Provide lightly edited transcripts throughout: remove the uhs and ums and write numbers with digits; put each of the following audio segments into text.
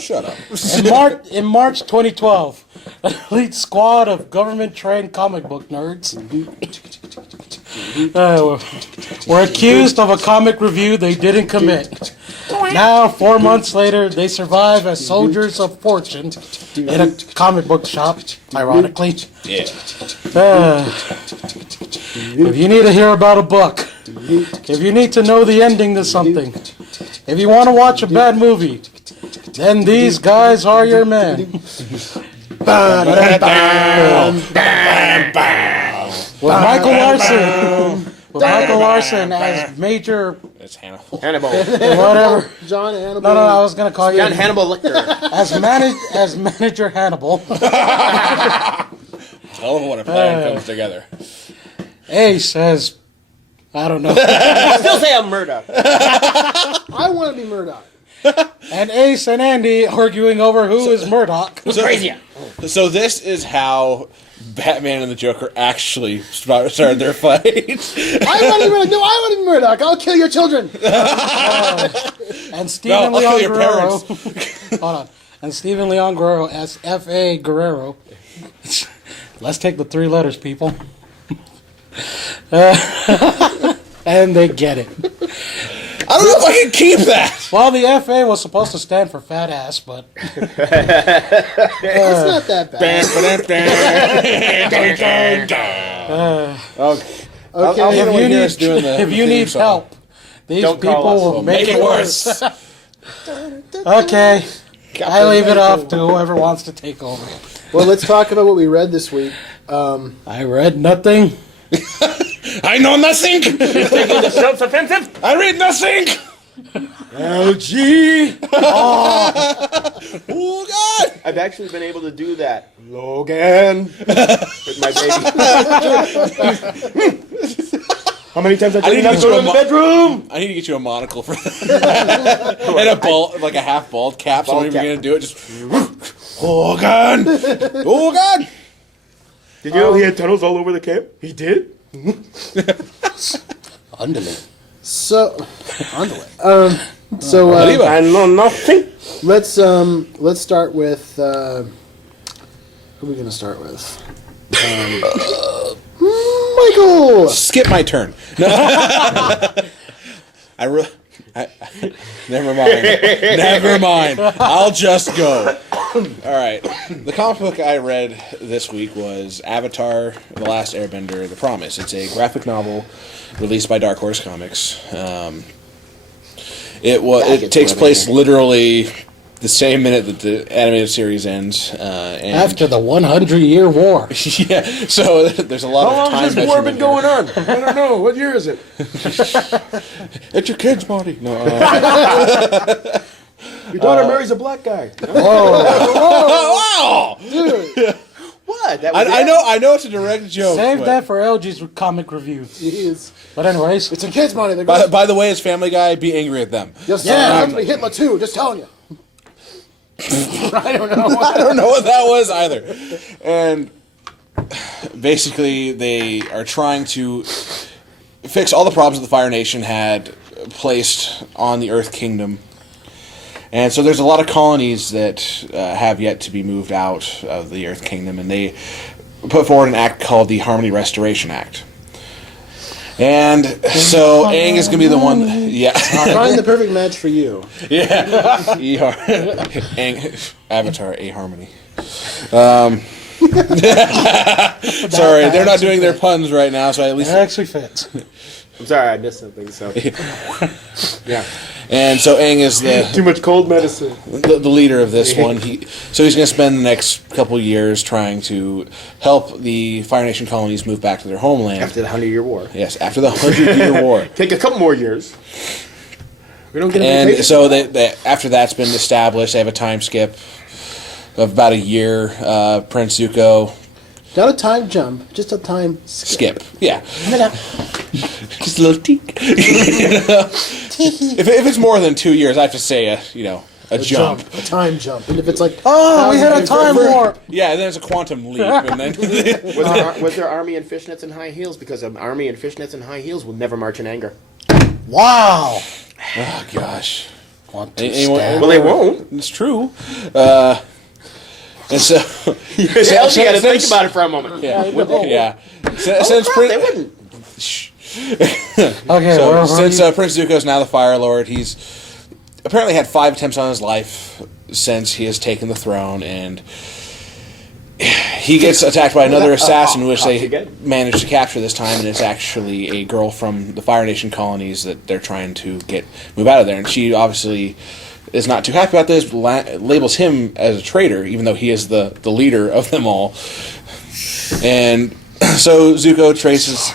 shut up. In March 2012, an elite squad of government-trained comic book nerds were accused of a comic review they didn't commit. Now, 4 months later, they survive as soldiers of fortune in a comic book shop, ironically. Yeah. If you need to hear about a book, if you need to know the ending to something, if you want to watch a bad movie, then these guys are your men. With Michael Larson as Major... It's Hannibal. Whatever. John Hannibal. No, I was going to call you... John Hannibal Lecter. As Manager Hannibal. Hell of what a plan comes together. Ace as... I don't know. I still say I'm Murdoch. I want to be Murdoch. And Ace and Andy arguing over who is Murdoch. Crazy. So this is how Batman and the Joker actually started their fight. I want to be Murdoch. No, I want to be Murdoch. I'll kill your children. And Stephen I'll Leon kill your Guerrero. parents. Hold on. And Stephen Leon Guerrero as F.A. Guerrero. Let's take the 3 letters, people. And they get it. I don't know if I can keep that. Well, the F.A. was supposed to stand for fat ass, but... It's not that bad. Okay, if you need help, these people will make it worse. Okay, I leave it up to whoever wants to take over. Well, let's talk about what we read this week. I read nothing. I know nothing. Thinking the soap's offensive? I read nothing. LG. Oh God! I've actually been able to do that Logan. with my baby. How many times I I tell need you to not get to you go a to the bedroom? I need to get you a monocle for that. And a bald, like a half bald cap. So I'm even gonna do it. Just oh God! Oh God! Did you know he had tunnels all over the camp? He did? Underling. So, Underling. I know nothing. let's start with who are we gonna start with? Michael. skip my turn. No. Never mind. Never mind. I'll just go. All right. The comic book I read this week was Avatar: The Last Airbender: The Promise. It's a graphic novel released by Dark Horse Comics. It takes place literally the same minute that the animated series ends. And After the 100-year war. yeah, so there's a lot of time. How long has this war been going on? I don't know. What year is it? It's your kids, Marty. No. Your daughter marries a black guy. Wow! Dude, What? That was I know it's a direct joke. Save but- that for LG's comic review. jeez. But anyways, It's a kids' money. They're By the way, as Family Guy, be angry at them. Yes, Yeah. yeah. Hitler too. Just telling you. I don't know what that was either. And basically, they are trying to fix all the problems that the Fire Nation had placed on the Earth Kingdom. And so there's a lot of colonies that have yet to be moved out of the Earth Kingdom, and they put forward an act called the Harmony Restoration Act. And so Aang is going to be the one... Yeah. Find the perfect match for you. Yeah. Aang, Avatar, A Harmony. Sorry, they're not doing their puns right now, so I at it least... actually fits. I'm sorry, I missed something. So yeah, And so Aang is too much cold medicine. the leader of this one. So he's going to spend the next couple of years trying to help the Fire Nation colonies move back to their homeland. After the 100-Year War. Yes, after the 100-year war. Take a couple more years. We don't get any And vacation. so they, after that's been established, they have a time skip of about a year. Prince Zuko... Not a time jump, just a time skip. Yeah. Just a little teak. If it's more than 2 years, I have to say a jump. A time jump. And if it's like, Oh, we had a time warp. Yeah, and then it's a quantum leap. And then Was there army in fishnets and high heels? Because an army in fishnets and high heels will never march in anger. Wow. oh gosh. Want to Anyone- stab? Well, they won't. It's true. And so, You got to think about it for a moment. Yeah, yeah. Oh, Since crap, they wouldn't. Okay, So, since Prince Zuko is now the Fire Lord, he's apparently had 5 attempts on his life since he has taken the throne, and he gets attacked by another assassin, which they managed to capture this time, and it's actually a girl from the Fire Nation colonies that they're trying to move out of there, and she obviously is not too happy about this, labels him as a traitor, even though he is the leader of them all. And so Zuko traces,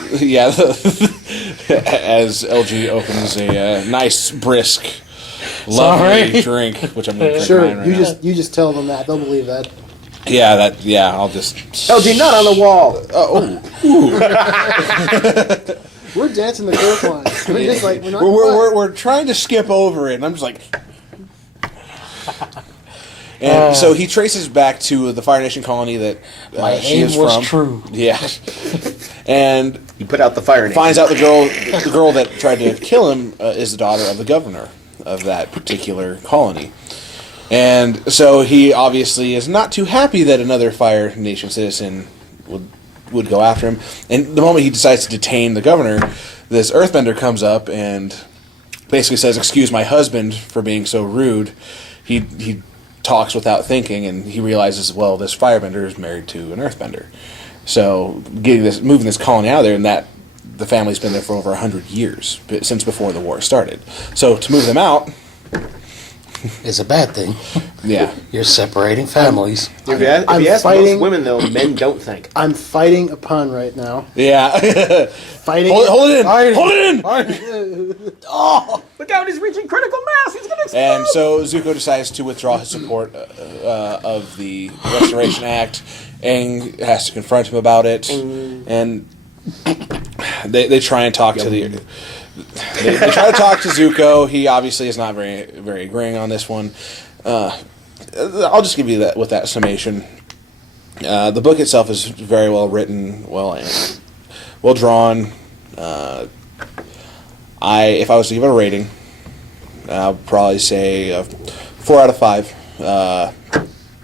as LG opens a nice, brisk, lovely drink, which I'm going to drink Sure, mine right now. you just tell them that. They'll believe that. I'll just... LG, not on the wall. We're dancing the curve line. We're just like, we're not We're trying to skip over it, and I'm just like... And so he traces back to the Fire Nation colony that My she aim is was from. true. Yeah. And You put out the fire name. finds out the girl that tried to kill him is the daughter of the governor of that particular colony. And so he obviously is not too happy that another Fire Nation citizen would go after him. And the moment he decides to detain the governor, this earthbender comes up and basically says, "Excuse my husband for being so rude." He talks without thinking, and he realizes, well, this firebender is married to an earthbender. So moving this colony out of there, and that the family's been there for over 100 years, since before the war started. So to move them out... Is a bad thing. Yeah. You're separating families. If you ask most fighting- women, though, men don't think. I'm fighting a pun right now. Yeah. Fighting. Hold it in! Fighting. Hold it in! Look out, he's reaching critical mass. He's going to explode. And so Zuko decides to withdraw his support of the Restoration Act. Aang has to confront him about it, and they try and talk to the. They try to talk to Zuko. He obviously is not very very agreeing on this one. I'll just give you that summation. The book itself is very well written, well drawn. If I was to give it a rating, I'll probably say 4 out of 5.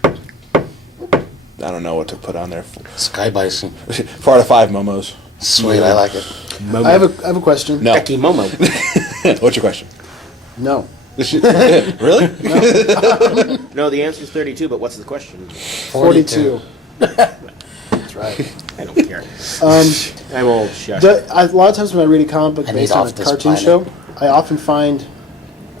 I don't know what to put on there. Sky Bison. 4 out of 5 momos. Sweet, I like it. I have a question. No. Becky Momo. What's your question? No. Really? No, the answer's 32, but what's the question? 42. That's right. I don't care. I'm old. Shush. A lot of times when I read a comic book I based need on a off this cartoon planet. show, I often find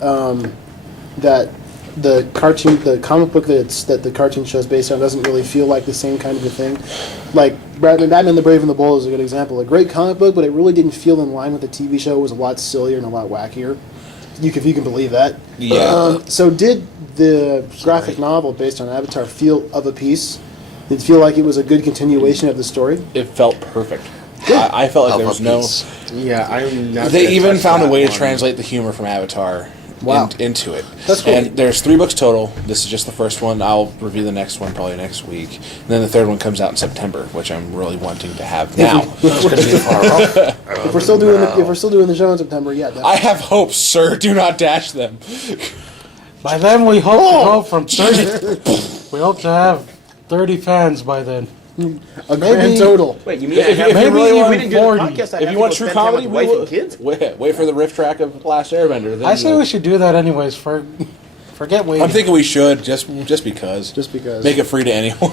that the comic book that the cartoon show is based on doesn't really feel like the same kind of a thing. Like Batman the Brave and the Bold is a good example. A great comic book, but it really didn't feel in line with the TV show. It was a lot sillier and a lot wackier. If you can believe that. Yeah. So did the graphic novel based on Avatar feel of a piece? Did it feel like it was a good continuation of the story? It felt perfect. I felt like there was no... Yeah, I'm not. They gonna even touch found a that way to one. translate the humor from Avatar into it. That's cool. And there's 3 books total. This is just the first one. I'll review the next one probably next week. And then the third one comes out in September, which I'm really wanting to have now. It's going to be far off. If we're still doing the show in September, yeah. Definitely. I have hopes, sir. Do not dash them. By then, we hope to go from 30. We hope to have 30 fans by then. A grand total. Wait, you mean If you we really want- didn't do the 40. podcast? If you want true comedy, wife and kids. wait for the riff track of Last Airbender. Then I say we should do that anyways. Forget waiting. I'm thinking we should, just because. Just because. Make it free to anyone.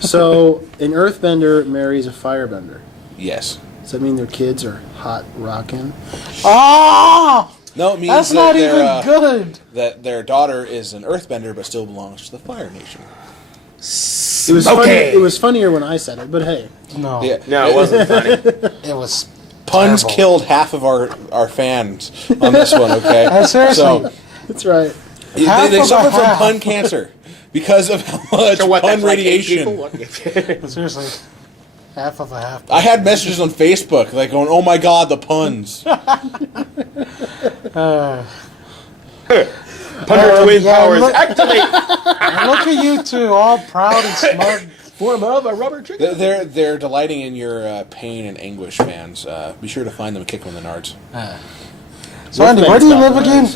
So, an earthbender marries a firebender. Yes. Does that mean their kids are hot rockin'? Ah! No, it means That's that not they're, even good. that their daughter is an earthbender but still belongs to the Fire Nation. It was Okay. It was funnier when I said it, but hey. No. Yeah. No, it wasn't funny. It was Puns terrible. killed half of our fans on this one, okay? Seriously. So, That's right. Half they of a suffer from half. pun cancer because of how much So what? pun That's like 8 radiation. people? What? Seriously. Half of a half. I had messages on Facebook like going, "Oh my God, the puns!" Punter twin yeah, powers look- activate. And look at you two, all proud and smart. Form of a rubber chicken. They're delighting in your pain and anguish, fans. Be sure to find them and kick them in the nards. So Andy, where do you live again?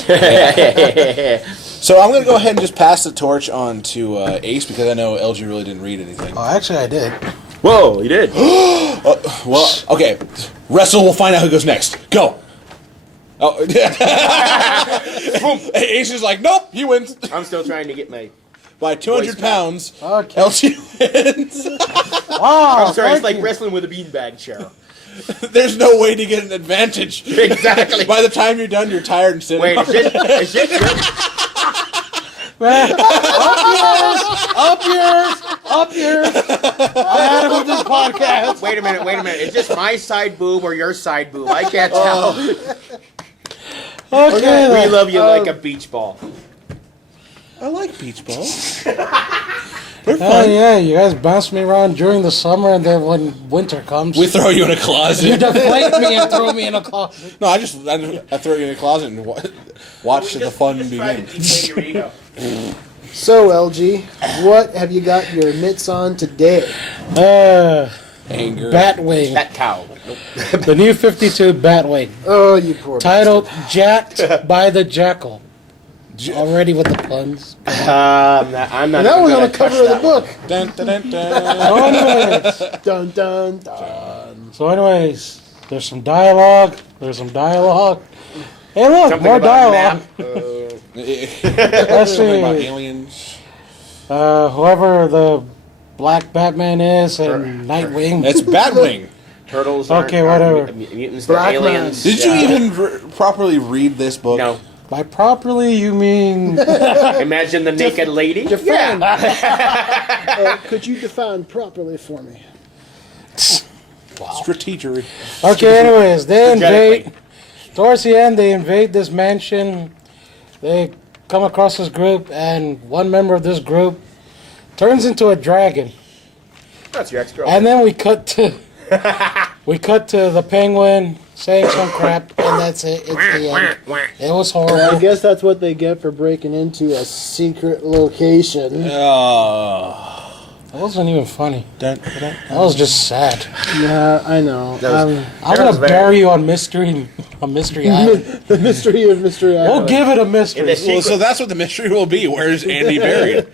So I'm going to go ahead and just pass the torch on to Ace because I know LG really didn't read anything. Oh, actually, I did. Whoa, you did. Well, okay. Wrestle, we'll find out who goes next. Go. Oh, Ace is like, nope, he wins. I'm still trying to get my. By 200 Voice pounds, Okay. LG wins. Wow. I'm sorry, it's thank like you. wrestling with a beanbag chair. There's no way to get an advantage. Exactly. By the time you're done, you're tired and sitting. Wait, is it Man, up yours. I had it with this podcast. Wait a minute. Is this my side boob or your side boob? I can't tell. Okay, We then. love you like a beach ball. I like beach balls. Oh yeah, you guys bounce me around during the summer, and then when winter comes, We throw you in a you closet. deflate me and throw me in a closet. No, I throw you in a closet and watch the fun begin. So, LG, what have you got your mitts on today? Anger. Batwing, That cow. the new 52 Batwing, Oh, you poor titled "Jacked by the Jackal." Already with the puns. I'm not. And that was on the gonna cover touch of the that book. Dun, dun, dun, dun. So anyways, Dun, dun, dun. there's some dialogue. Hey, look, Something more about a dialogue. Let's Something about see. aliens. Whoever the Black Batman is and Nightwing. That's Batwing. Turtles. Okay, aren't whatever. Mutants. They're Black aliens. Did you even properly read this book? No. By properly, you mean Imagine the naked lady. Define. Yeah. Could you define properly for me? Strategery. okay. Anyways, they invade. Strategically. Towards the end, they invade this mansion. They come across this group, and one member of this group turns into a dragon. That's your ex-girl. And then we cut to the Penguin saying some crap, and that's it. It's the end. It was I horrible. guess that's what they get for breaking into a secret location. That wasn't even funny. Dun, dun, dun. That was just sad. Yeah, I know. I'm That gonna was very- bury you on mystery island. The mystery of Mystery We'll Island. give it a mystery. In this- Well, so that's what the mystery will be. Where's Andy buried?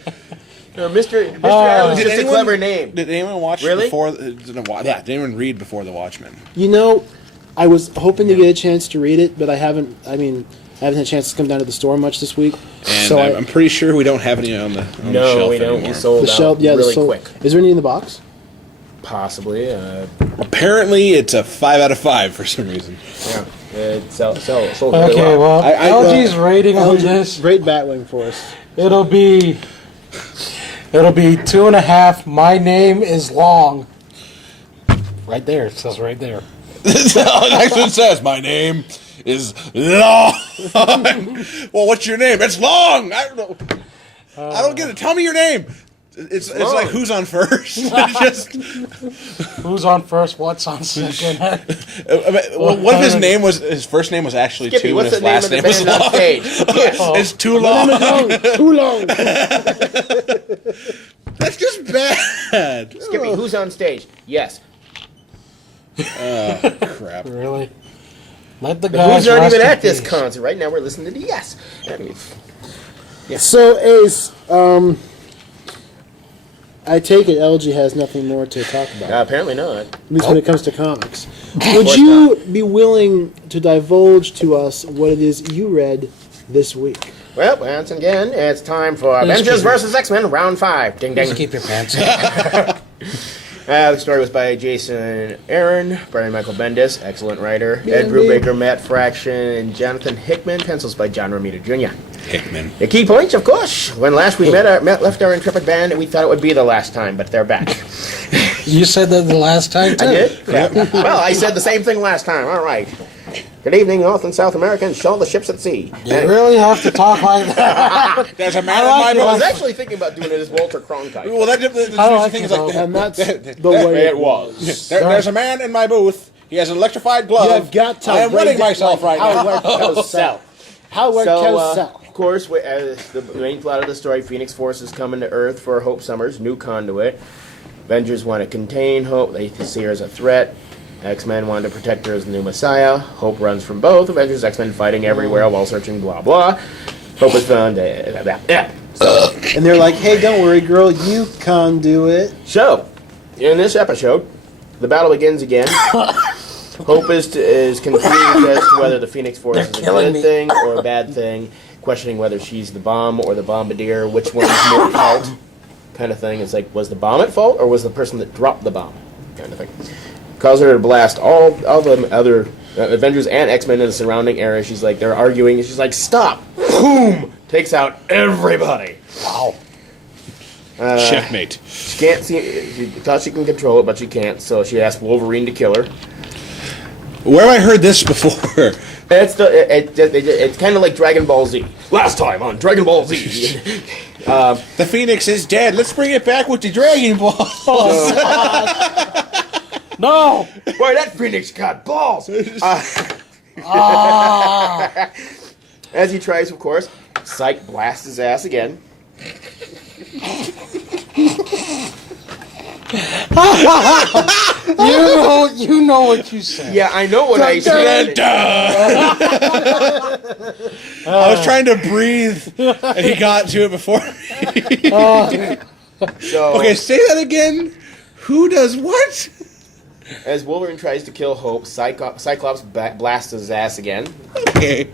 No, Mystery Island's Did just a anyone- clever name. Did anyone watch Really? before? Did anyone read before The Watchmen? You know, I was hoping to get a chance to read it, but I haven't. I mean, I haven't had a chance to come down to the store much this week. And so I'm pretty sure we don't have any on the shelf No, we don't. anymore. We sold the out shelf, yeah, really the quick. Is there any in the box? Possibly. Apparently, it's a 5 out of 5 for some reason. Yeah. It sold really Okay, well. well, LG's rating on LG, this, Rate Batwing for us. it'll be 2.5. My name is long. Right there, it says right there. That's what it says. My name is Long. Well, what's your name? It's Long. I don't know. I don't get it. Tell me your name. It's like who's on first. It's just. Who's on first? What's on second? What if his first name was actually Skippy, two, and what's his the name last of the name was band on Long? stage? Yes. It's too long. Too long. That's just bad. Skippy, who's on stage? Yes. Crap. Really? Let the guys Who's not rest even in at this peace. concert? Right now we're listening to the Yes. I mean, So Ace, I take it LG has nothing more to talk about, apparently not. at least when it comes to comics. Would you be willing to divulge to us what it is you read this week? Well, once again, it's time for Avengers vs. X-Men Round 5. Ding, ding. Just keep your pants on. The story was by Jason Aaron, Brian Michael Bendis, excellent writer, Ed Brubaker, Matt Fraction, and Jonathan Hickman, pencils by John Romita Jr. Hickman. The key points, of course, when last we left our intrepid band, we thought it would be the last time, but they're back. You said that the last time, too. I did? Yeah. Well, I said the same thing last time. All right. Good evening, North and South Americans. Show the ships at sea. You really have to talk like that. There's a man I like in it. my I was boat. actually thinking about doing it as Walter Cronkite. Well, the I like thing it, is like though. And that's the way It was. there's a man in my booth. He has an electrified glove. You've got to I am break winning it myself like right how now. work goes south. How work goes south. Of course, as the main plot of the story, Phoenix forces coming to Earth for Hope Summers' new conduit. Avengers want to contain Hope. They see her as a threat. X-Men wanted to protect her as the new Messiah. Hope runs from both. Avengers, X-Men fighting everywhere while searching, blah, blah. Hope is found. And they're like, hey, don't worry, girl, you can do it. So, in this episode, the battle begins again. Hope is confused as to whether the Phoenix Force is a good thing or a bad thing, questioning whether she's the bomb or the bombardier, which one is more at fault, kind of thing. It's like, was the bomb at fault or was the person that dropped the bomb, kind of thing. Calls her to blast all the other Avengers and X-Men in the surrounding area. She's like, they're arguing, and she's like, stop! Boom! Takes out everybody. Wow. Checkmate. She can't see. She thought she can control it, but she can't. So she asked Wolverine to kill her. Where have I heard this before? It's kind of like Dragon Ball Z. Last time on Dragon Ball Z. The Phoenix is dead. Let's bring it back with the Dragon Balls. No! Boy, that Phoenix got balls. As he tries, of course, Psych blasts his ass again. You know what you said. Yeah, I know what I said. I was trying to breathe, and he got to it before. So, Okay, say that again. Who does what? as Wolverine tries to kill Hope, Cyclops blasts his ass again. Okay.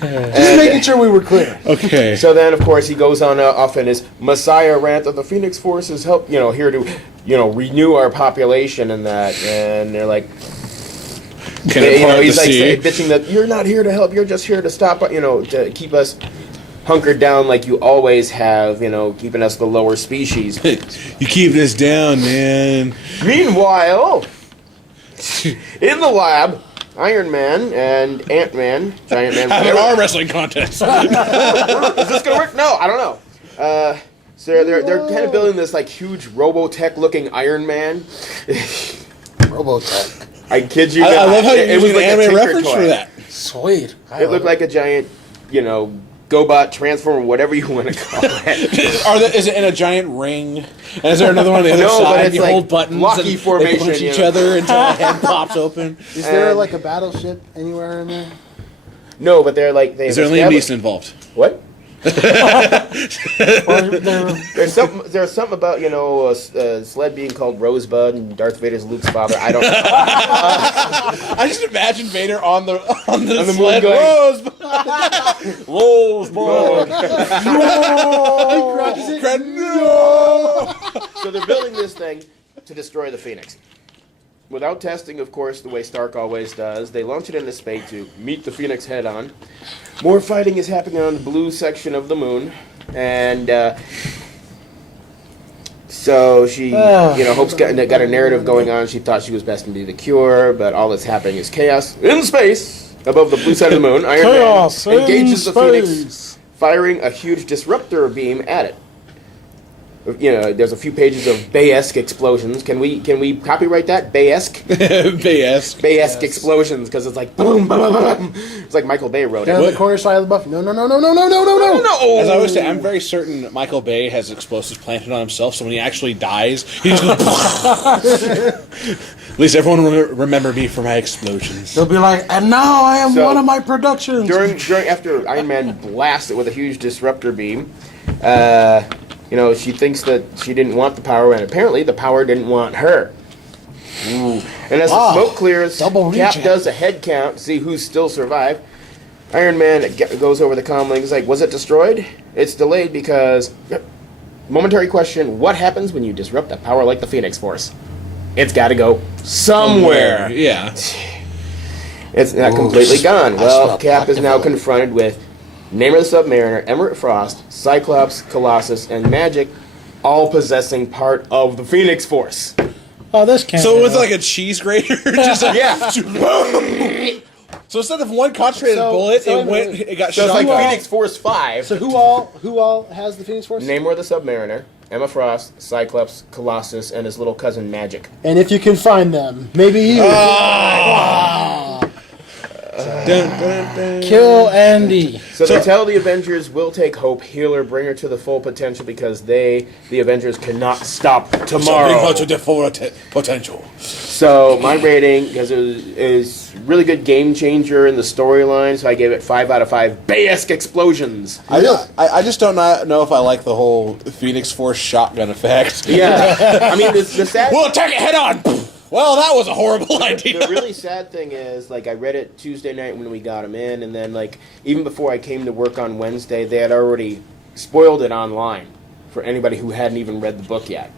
Just making sure we were clear. Okay. So then, of course, he goes on off in his Messiah rant that the Phoenix Force is here to, renew our population and that. And they're like, he's like bitching that you're not here to help. You're just here to stop, to keep us hunkered down like you always have. Keeping us the lower species. You keeping us down, man. Meanwhile, in the lab, Iron Man and Ant-Man, Giant Man. Having our wrestling contest. Is this gonna work? No, I don't know. So they're kind of building this like huge Robotech looking Iron Man. Robotech. I kid you not. I love how you was used an like a anime Tinker reference toy. for that. Sweet. It looked like a giant, GoBot Transformer, whatever you want to call it. Is it in a giant ring? And is there another one on the other No, but side? it's You like hold buttons blocky and formation, they punch you each know. other until the head pops open. Is there And- like a battleship anywhere in there? No, but they're like they. Is there Liam Neeson involved? What? Or they're- There's something about a sled being called Rosebud and Darth Vader's Luke's father. I don't know. I just imagine Vader on the moon sled. going- Rosebud. No. So they're building this thing to destroy the Phoenix. Without testing, of course, the way Stark always does, they launch it into space to meet the Phoenix head-on. More fighting is happening on the blue section of the moon, and so she, Hope's got a narrative going on. She thought she was best to be the cure, but all that's happening is chaos in space above the blue side of the moon. Iron Chaos Man engages in the Phoenix, space. firing a huge disruptor beam at it. There's a few pages of Bay-esque explosions. Can we copyright that? Bay-esque? Bay-esque. Bay-esque explosions, because it's like boom, boom, boom, boom. It's like Michael Bay wrote Down it. the corner side of the buff. No. As I always say, I'm very certain Michael Bay has explosives planted on himself, so when he actually dies, he just goes... At least everyone will remember me for my explosions. They'll be like, and now I am So, one of my productions. After Iron Man blasts it with a huge disruptor beam, she thinks that she didn't want the power, and apparently the power didn't want her. Ooh. And as the smoke clears, double Cap reject. does a head count to see who's still survived. Iron Man goes over the comlinks like, was it destroyed? It's delayed because... Momentary question, what happens when you disrupt a power like the Phoenix Force? It's got to go somewhere. Yeah. It's not completely gone. Well, Cap is now confronted with Namor the Submariner, Emerald Frost, Cyclops, Colossus, and Magic, all possessing part of the Phoenix Force. Oh, this can't. So be with right. like a cheese grater, just like, Yeah. So instead of one concentrated bullet, it got So it's shot. like by- Phoenix Force 5. So who all has the Phoenix Force? Namor the Submariner, Emma Frost, Cyclops, Colossus, and his little cousin Magic. And if you can find them, maybe you. Kill Andy. So they tell the Avengers will take Hope, heal her, bring her to the full potential because the Avengers, cannot stop tomorrow. to the full potential. So my rating, because it is really good game changer in the storyline, so I gave it 5 out of 5 Bayesque explosions. I just don't know if I like the whole Phoenix Force shotgun effect. Yeah, I mean the sad. We'll attack it head on. Well, that was a horrible idea. The really sad thing is, like, I read it Tuesday night when we got him in, and then, like, even before I came to work on Wednesday, they had already spoiled it online for anybody who hadn't even read the book yet.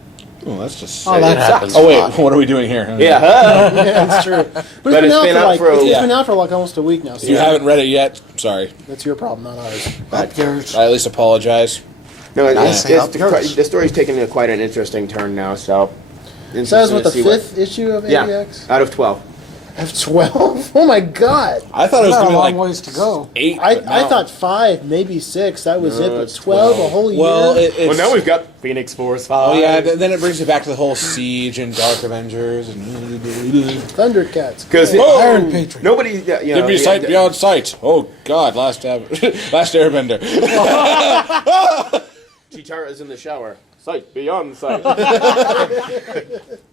Oh, that's just. Oh, that happens. Oh wait, what are we doing here? Yeah, Yeah, that's true. But it's been out for it's yeah. been out for like almost a week now. So If you haven't read it yet, sorry. that's your problem, not ours. Not yours. I at least apologize. no, Nice. the story's taking quite an interesting turn now. So, So that was what, the see 5th issue of Yeah, AVX? out of 12. Of 12? Oh my god! I thought it was Got going a to be long like ways to go. 8. I but no. thought 5, maybe 6. That was No, it. But it's 12, 12. a whole year. Well, it's, Well, now we've got Phoenix Force 5. Oh yeah, then it brings it back to the whole Siege and Dark Avengers and. Thundercats. Because Iron Patriot. nobody, you know, Give me sight beyond sight. Oh God, last Airbender. Chitara's in the shower. Sight beyond sight.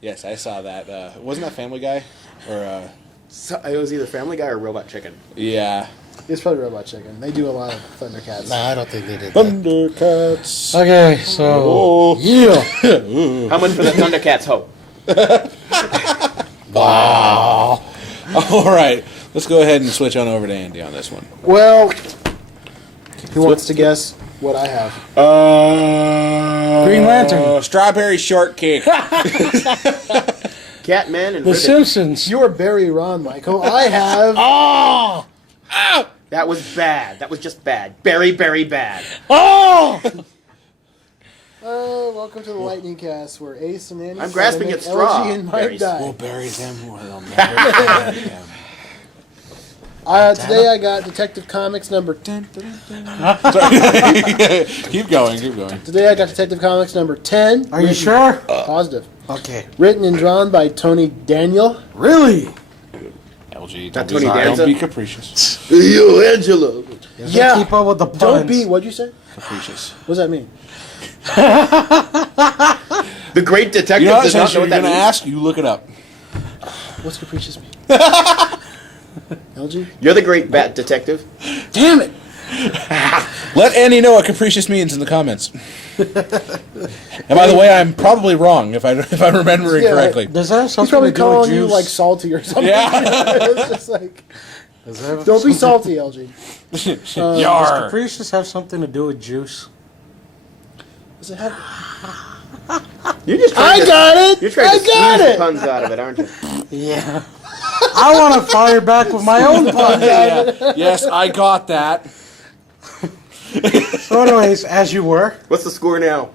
Yes, I saw that. Wasn't that Family Guy? Or So, it was either Family Guy or Robot Chicken. yeah. It's probably Robot Chicken. They do a lot of Thundercats. Nah, I don't think they did that. Thundercats. Okay, so Oh. yeah. How much for the Thundercats Hope? Wow. All right, let's go ahead and switch on over to Andy on this one. Well, who wants to guess what I have? Green Lantern. Strawberry shortcake. Catman and The Ribbit. Simpsons. You're very wrong, Michael. I have. Oh! That was bad. That was just bad. Very, very bad. Oh! Welcome to the Lightning Cast, where Ace and Andy. I'm try to grasping make at straw. LG and Mike Berries. die. We'll bury them where they'll never find them. Today I got Detective Comics number. Keep going, keep going. Today I got Detective Comics number 10. Are you sure? Positive. Okay. Written and drawn by Tony Daniel. Really? LG, Not don't be, Tony Danza? don't be capricious. Yo, Angela. Yeah. Keep up with the puns. Don't be. What'd you say? Capricious. What does that mean? The great detective You know what, does not since know you're what that going to means. ask, you look it up. What's capricious mean? LG? You're the great bat detective. Damn it! Let Andy know what capricious means in the comments. And by the way, I'm probably wrong if I'm remembering Yeah, correctly. Does that have He's something probably to do with calling you juice? like salty or something. Yeah. It's just like, Does that have don't be something- salty, LG. Does Yar. capricious have something to do with juice? Does it have? You're just I got it! You're trying I to got squeeze the it! puns out of it, aren't you? Yeah. I want to fire back with my own puns. Yeah. Yes, I got that. So anyways, as you were. What's the score now?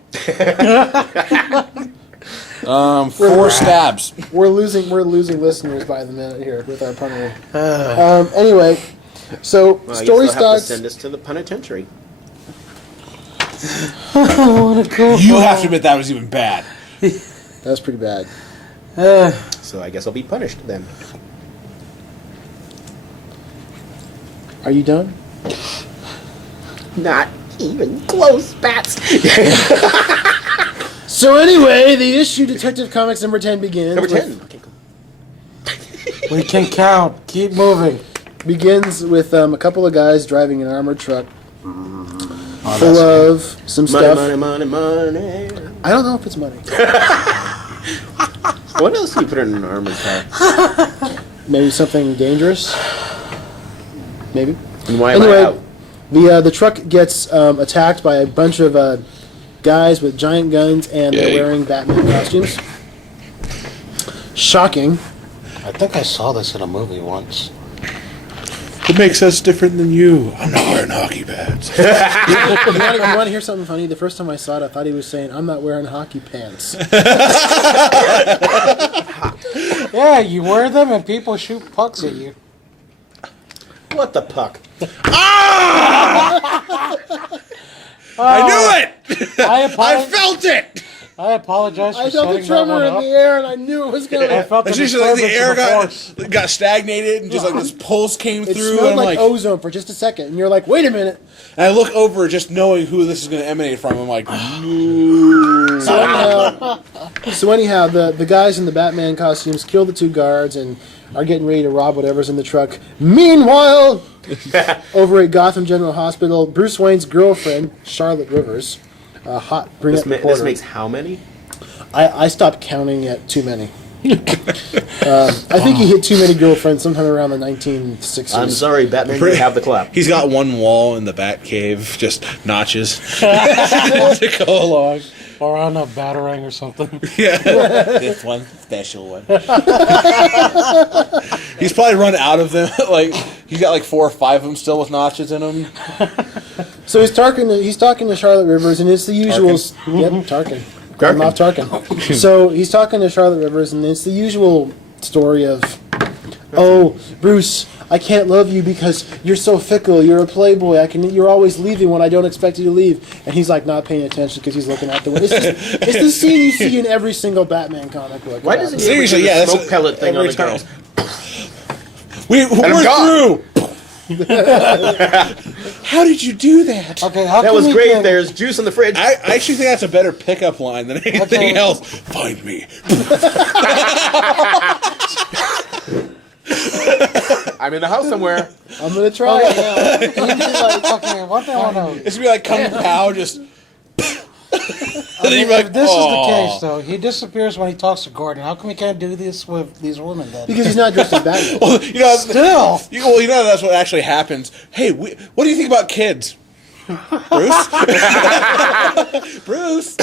4 stabs. We're losing listeners by the minute here with our punnery. Anyway, so Well, story you still have to starts. send us to the penitentiary. I want to go. You have to admit that was even bad. That's pretty bad. So I guess I'll be punished then. Are you done? Not even close, bats. So anyway, the issue Detective Comics number 10 begins. Number with- 10. Okay, cool. We can count. Keep moving. Begins with a couple of guys driving an armored truck full of some Money, stuff. money, money, money. I don't know if it's money. What else do you put in an armored car? Maybe something dangerous. Maybe. And why am I Anyway, out? the truck gets attacked by a bunch of guys with giant guns, and they're Yay. wearing Batman costumes. Shocking. I think I saw this in a movie once. What makes us different than you? I'm not wearing hockey pads. You want to hear something funny? The first time I saw it, I thought he was saying, "I'm not wearing hockey pants." Yeah, you wear them and people shoot pucks at you. What the puck? I knew it! I I apologize. felt it! I apologize for I felt setting a that one tremor in up. the air, and I knew it was going I to. felt the It's just like the disturbance air of the force. got stagnated and just like this pulse came It through. smelled And I'm like ozone for just a second, and you're like, "Wait a minute." and I look over just knowing who this is going to emanate from. I'm like, no. So anyhow, the guys in the Batman costumes kill the two guards and are getting ready to rob whatever's in the truck. Meanwhile, over at Gotham General Hospital, Bruce Wayne's girlfriend, Charlotte Rivers, a hot brunette reporter. This makes how many? I stopped counting at too many. I think he hit too many girlfriends sometime around the 1960s. I'm sorry, Batman, you have the clap. He's got one wall in the Batcave, just notches to go along. Or on a Batarang or something. Yeah. This one, special one. He's probably run out of them. Like he's got like 4 or 5 of them still with notches in them. So he's talking to Charlotte Rivers, and it's the usual. Yep, Tarkin. I'm off Tarkin. So he's talking to Charlotte Rivers, and it's the usual story of, "Oh, Bruce, I can't love you because you're so fickle. You're a playboy. You're always leaving when I don't expect you to leave." And he's like not paying attention because he's looking out the window. It's the scene you see in every single Batman comic book. Why doesn't he Seriously, do yeah, the that's smoke pellet thing on every the time. girls? We're through. How did you do that? Okay, how That come was we great. can- There's juice in the fridge. I actually think that's a better pickup line than anything Okay. else. Find me. I'm in the house somewhere. I'm gonna try it now. Okay, one thing I want to know. It's gonna be like Kung Pao, just. And then you'd be like, If this is the "Aw." case, though, he disappears when he talks to Gordon. How come we can't do this with these women then? Because he's not dressed as Batman. Well, you know, Still, you know that's what actually happens. Hey, what do you think about kids, Bruce? Bruce.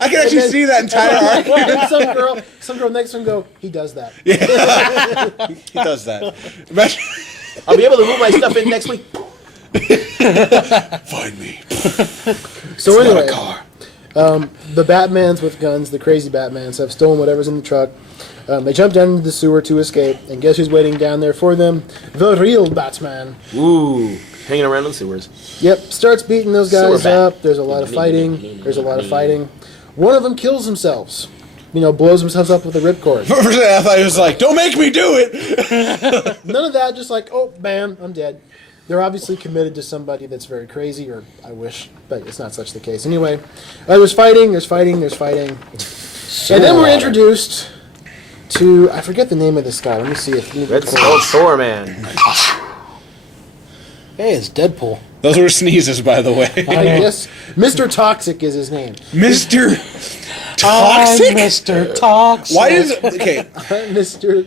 I can actually see that entire argument. And some girl next to him go, "He does that." He does that. Imagine, I'll be able to move my stuff in next week. find me. So anyway, Car. the Batmans with guns, the crazy Batmans, have stolen whatever's in the truck. They jump down into the sewer to escape, and guess who's waiting down there for them? The real Batman. Ooh, hanging around in the sewers. Yep, starts beating those guys Sewer bat. up. There's a lot of fighting. One of them kills themselves. Blows himself up with a ripcord. For a second, I thought he was like, "Don't make me do it." None of that, just like, "Oh, bam, I'm dead." They're obviously committed to somebody that's very crazy, or I wish, but it's not such the case. Anyway, there's fighting. And then we're introduced to, I forget the name of this guy. Let me see if Red Skull Thor Man. hey, it's Deadpool. Those were sneezes, by the way. I guess Mr. Toxic is his name. Mr. I'm Toxic. Mr. Toxic. Why is it okay? Mr.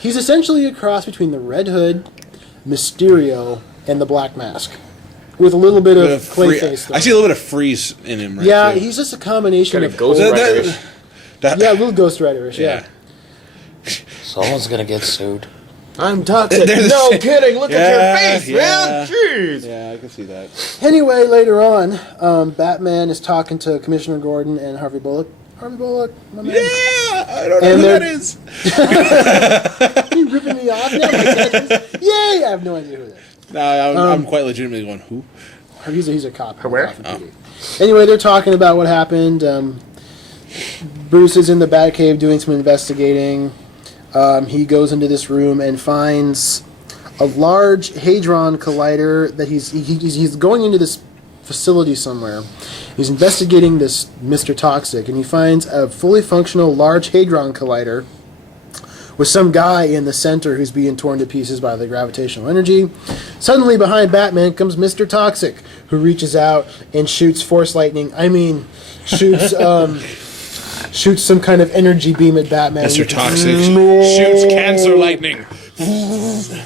He's essentially a cross between the Red Hood, Mysterio, and the Black Mask, with a little bit of Clayface. I see a little bit of freeze in him. Right Yeah, too. he's just a combination Kind of of Ghost both. Rider-ish. Yeah, a little Ghost Rider-ish. Yeah. Someone's gonna get sued. I'm toxic. No kidding. Look at your face, yeah. man. Jeez. Yeah, I can see that. Anyway, later on, Batman is talking to Commissioner Gordon and Harvey Bullock. Harvey Bullock, my man. Yeah, I don't know And who they're- that is. You ripping me off now? Yay! I have no idea who that is. No, I'm quite legitimately going, who? He's a cop. Where? Anyway, they're talking about what happened. Bruce is in the Batcave doing some investigating. He goes into this room and finds a large hadron collider that he's going into this facility somewhere. He's investigating this Mr. Toxic, and he finds a fully functional large hadron collider with some guy in the center who's being torn to pieces by the gravitational energy. Suddenly, behind Batman comes Mr. Toxic, who reaches out and shoots force lightning. Shoots shoots some kind of energy beam at Batman. Mr. Toxic shoots cancer lightning.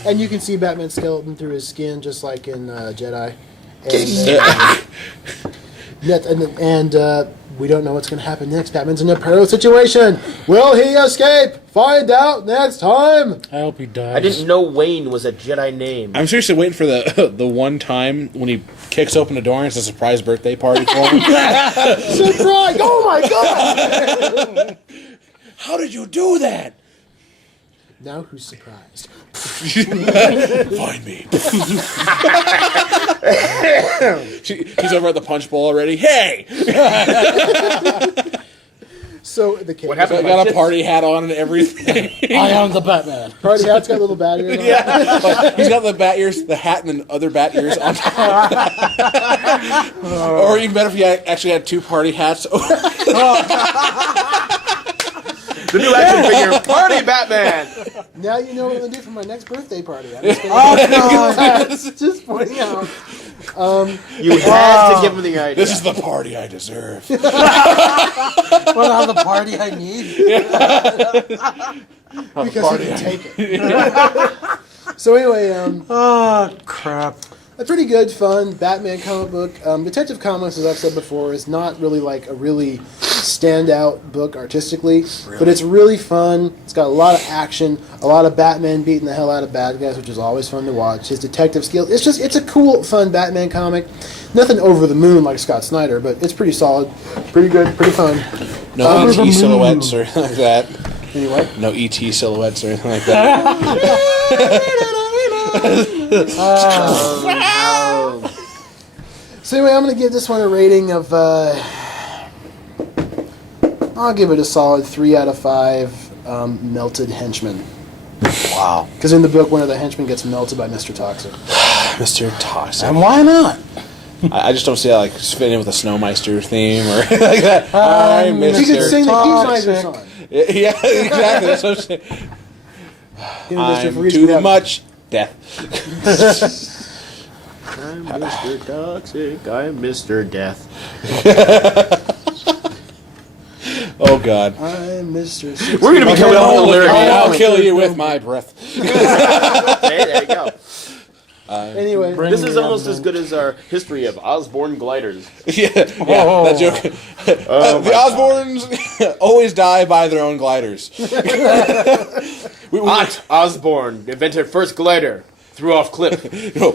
And you can see Batman's skeleton through his skin, just like in Jedi. And we don't know what's going to happen next. Batman's in a perilous situation. Will he escape? Find out next time. I hope he dies. I didn't know Wayne was a Jedi name. I'm seriously waiting for the one time when he kicks open the door and it's a surprise birthday party for him. Surprise! Oh my God! How did you do that? Now who's surprised? Find me. She's over at the punch bowl already. Hey! So the kid. What happened? I got a party hat on and everything. I am the Batman. Party hat's got little bat ears on it. Yeah. He's got the bat ears, the hat, and then other bat ears on top. Or even better if he actually had two party hats. The new action figure, Party Batman. Now you know what I'm gonna do for my next birthday party. I'm just, gonna just pointing out. You had to give him the idea. This is the party I deserve. Well, now the party I need. Because he can take it. So anyway, Oh, crap. a pretty good, fun Batman comic book. Detective Comics, as I've said before, is not really like a really standout book artistically, but it's really fun. It's got a lot of action, a lot of Batman beating the hell out of bad guys, which is always fun to watch. His detective skills. It's a cool, fun Batman comic. Nothing over the moon like Scott Snyder, but it's pretty solid, pretty good, pretty fun. No ET silhouettes or anything like that. Anyway. No ET silhouettes or anything like that. So anyway, I'm going to give this one a rating of, I'll give it a solid 3 out of 5 melted henchmen. Wow. Because in the book, one of the henchmen gets melted by Mr. Toxic. Mr. Toxic. And why not? I just don't see that like fitting in with a Snowmeister theme or like that. I'm He could sing Mr. the King Toxic. Snyder song. Yeah, exactly. That's what I'm saying. You know, Mr. I'm Freeze too would have- much death. I'm Mr. Toxic. I'm Mr. Death. Oh God. I'm Mr. We're going to be coming up with a lyric. I'll kill you with my breath. Hey, there you go. Anyway, This is almost as good as our history of Osborne gliders. Yeah, that joke. The Osbournes always die by their own gliders. Ott Osborne invented first glider. Threw off cliff.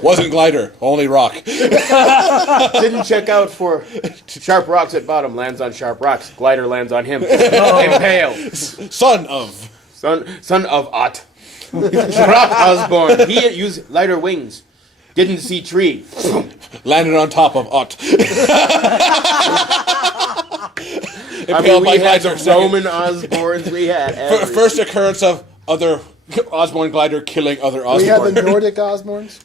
Wasn't glider, only rock. Didn't check out for sharp rocks at bottom. Lands on sharp rocks. Glider lands on him. Impale. Son of. Son of Ott. Rock Osborne. He used lighter wings. Didn't see tree. Landed on top of Ott. I mean, we had the Roman Osborns. We had every- First occurrence of other Osborne glider killing other we had Osborne. the Nordic Osborns.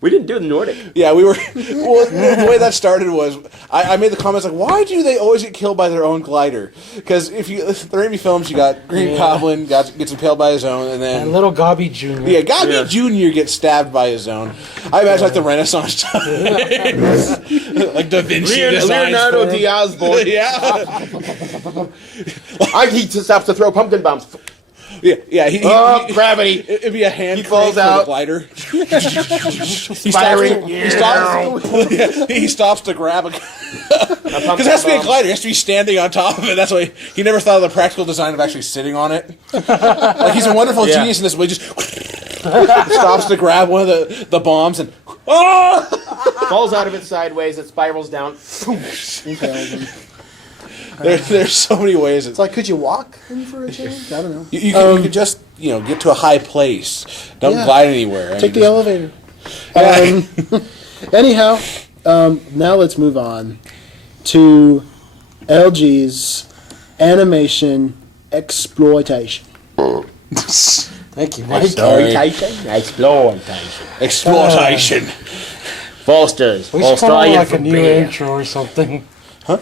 We didn't do the Nordic. Yeah, we were. Well, the way that started was I made the comments like, why do they always get killed by their own glider? Because if you the Raimi films, you got Green Goblin gets impaled by his own, and then And little Gobby Jr. yeah, Gobby Jr. gets stabbed by his own. I imagine like the Renaissance times, like Da Vinci designs Leonardo for him. di Osborne. Yeah, He just has to throw pumpkin bombs. yeah. Gravity. It'd be a hand He falls crank for out. the glider. Firing. He stops to grab a. Because it has to be a glider. He has to be standing on top of it. That's why he never thought of the practical design of actually sitting on it. Like he's a wonderful genius in this way. Just stops to grab one of the bombs and Falls out of it sideways. It spirals down. there's so many ways. It's like, could you walk in for a change? I don't know. You could just get to a high place. Don't Yeah. glide anywhere. Take the elevator. Anyhow, now let's move on to LG's animation exploitation. Thank you, Mike. Exploitation. Foster's. We should come up with like a for new beer. intro or something. Huh?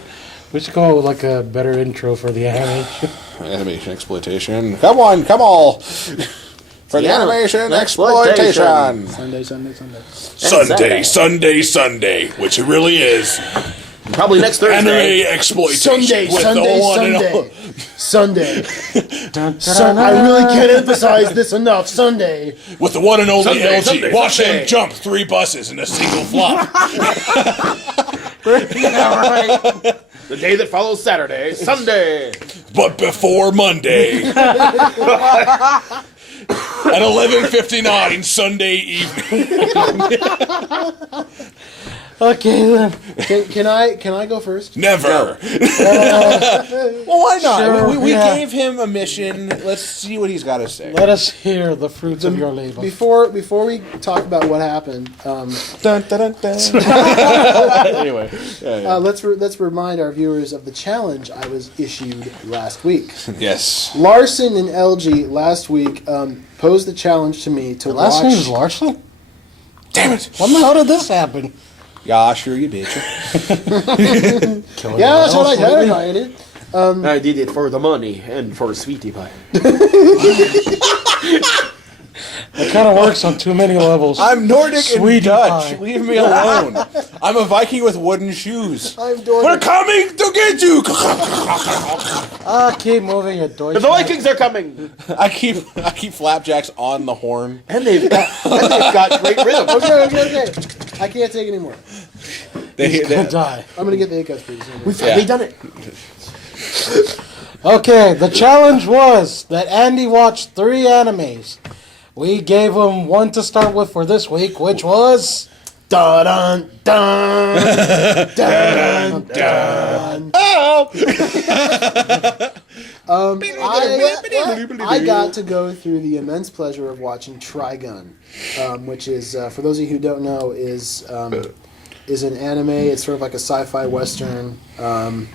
We should come up with like a better intro for the animation. Animation exploitation. Come on, come all. For the Yeah. animation Exploitation. exploitation. Sunday. Sunday, which it really is. Probably next Thursday. Anime exploitation. Sunday, with the one and only- Sunday. Dun, dun, Sun, I really can't emphasize this enough. Sunday. With the one and only Sunday, LG. Sunday, Watch Sunday. him jump 3 buses in a single flop. The day that follows Saturday. Sunday. But before Monday. At 11:59 Sunday evening. Okay then. Can I go first? Never. Well, why not? Sure, we yeah. gave him a mission. Let's see what he's got to say. Let us hear the fruits of your labor. Before we talk about what happened, Dun, dun, dun, dun. Anyway, let's remind our viewers of the challenge I was issued last week. yes. Larson and LG last week posed the challenge to me to Your last watch. name is Larson? Damn it. When the hell did this happen? Yeah, sure you bitch. Yeah, that's what I heard. I did. I did it for the money and for sweetie pie. It kind of works on too many levels. I'm Nordic Sweetie and Dutch. pie. Leave me alone. I'm a Viking with wooden shoes. I'm doing We're it. coming to get you. Keep moving, you Deutsch. The Vikings are coming, I keep flapjacks on the horn. and they've got great rhythm. Okay. I can't take anymore. They, Gonna die. I'm gonna get the hiccups pretty soon. We've finally done it. Okay, the challenge was that Andy watched 3 animes. We gave him one to start with for this week, which was... Dun dun dun dun dun. I got to go through the immense pleasure of watching Trigun, which is, for those of you who don't know, is an anime. It's sort of like a sci-fi western, and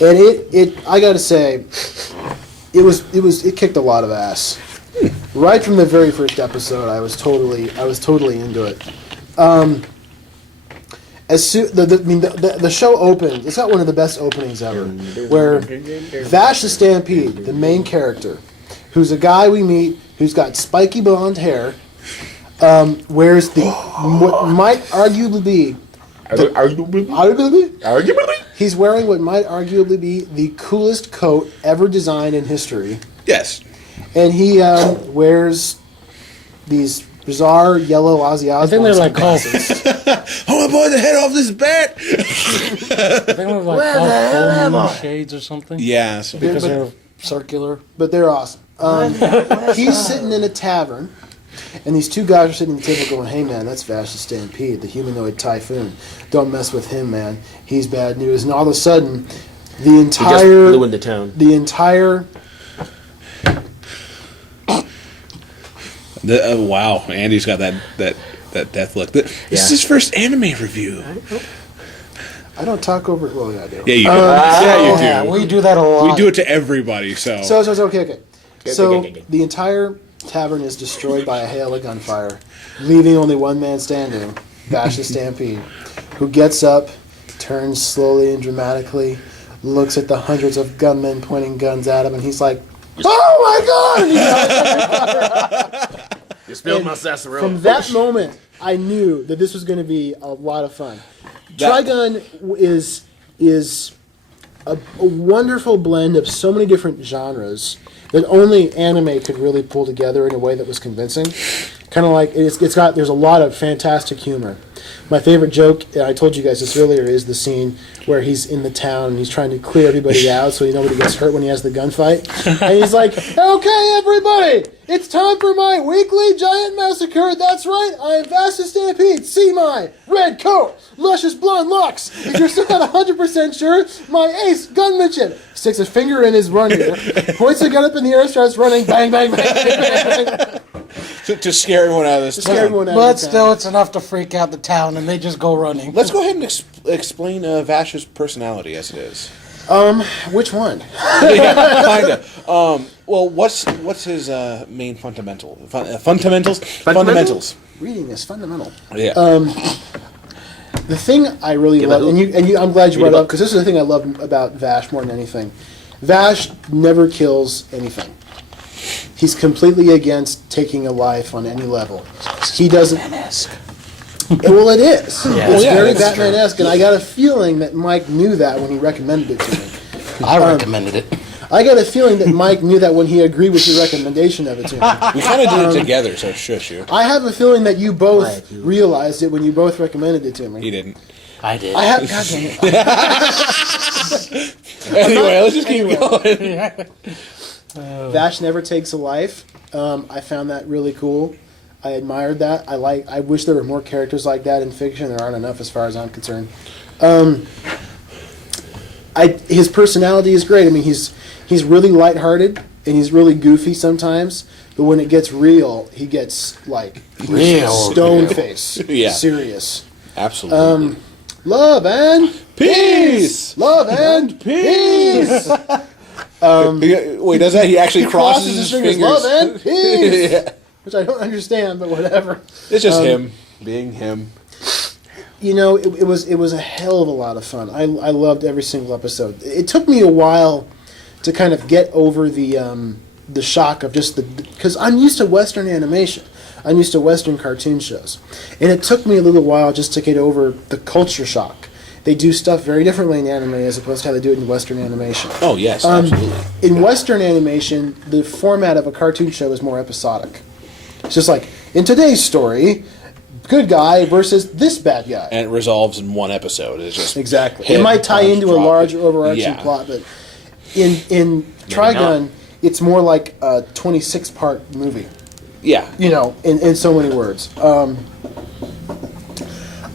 it I got to say, it kicked a lot of ass. Right from the very first episode, I was totally into it. The show opens. It's got one of the best openings ever, where Vash the Stampede, the main character, who's a guy we meet who's got spiky blonde hair, wears what might arguably be he's wearing what might arguably be the coolest coat ever designed in history, yes. and he wears these bizarre yellow Ozzy Osbourne. I think they're like called... I'm about to head off this bat. I think they're like called foam shades or something. Yes. Because they're circular. But they're awesome. He's sitting in a tavern, and these 2 guys are sitting at the table going, "Hey man, that's Vash the Stampede, the humanoid typhoon. Don't mess with him, man. He's bad news." And all of a sudden, the We just entire flew into town. Wow, Andy's got that death look. This is his first anime review. I don't talk over. Well, yeah, I do. Yeah, you do. Yeah, we do that a lot. We do it to everybody. So So okay. So Okay. the entire tavern is destroyed by a hail of gunfire, leaving only one man standing, Vash the Stampede, who gets up, turns slowly and dramatically, looks at the hundreds of gunmen pointing guns at him, and he's like, "Oh my God!" And You spilled my from sarsaparilla. that moment, I knew that this was going to be a lot of fun. Trigun is a wonderful blend of so many different genres that only anime could really pull together in a way that was convincing. Kind of like there's a lot of fantastic humor. My favorite joke, I told you guys this earlier, is the scene where he's in the town and he's trying to clear everybody out so nobody gets hurt when he has the gunfight. And he's like, "Okay, everybody, it's time for my weekly giant massacre. That's right, I am Vash the Stampede. See my red coat, luscious blonde locks. If you're still not 100% sure, my ace gunmanship." Sticks a finger in his run ear, points the gun up in the air, starts running, bang, bang, bang, bang, bang. to scare everyone out of this town. But still, it's enough to freak out the town, and they just go running. Let's go ahead and explain Vash's personality as it is. Which one? Kinda. Well, what's his main fundamentals? Reading is fundamental. Yeah. The thing I really love, and I'm glad you brought it up, because this is the thing I love about Vash more than anything. Vash never kills anything. He's completely against taking a life on any level. He doesn't. Well, it is. Yeah. It's very that's Batman-esque, and I got a feeling that Mike knew that when he recommended it to me. I recommended it. I got a feeling that Mike knew that when he agreed with your recommendation of it to me. We kind of did it together, so shush you. I have a feeling that you both realized it when you both recommended it to me. He didn't. I did. I have. God dang it. Anyway, let's just keep going. Vash never takes a life. I found that really cool. I admired that. I wish there were more characters like that in fiction. There aren't enough as far as I'm concerned. His personality is great. I mean, he's really lighthearted and he's really goofy sometimes. But when it gets real, he gets like stone face, serious. Absolutely. Love and Peace. Love and peace. Wait, does that? He actually crosses his fingers. Love and peace. Yeah. Which I don't understand, but whatever. It's just him being him. You know, it was a hell of a lot of fun. I loved every single episode. It took me a while to kind of get over the shock of just because I'm used to Western animation. I'm used to Western cartoon shows. And it took me a little while just to get over the culture shock. They do stuff very differently in anime as opposed to how they do it in Western animation. Oh, yes, absolutely. In Western animation, the format of a cartoon show is more episodic. It's just like, in today's story, good guy versus this bad guy. And it resolves in one episode. It's just exactly. It might tie into a larger overarching plot, but in Trigun, it's more like a 26-part movie. Yeah. You know, in so many words.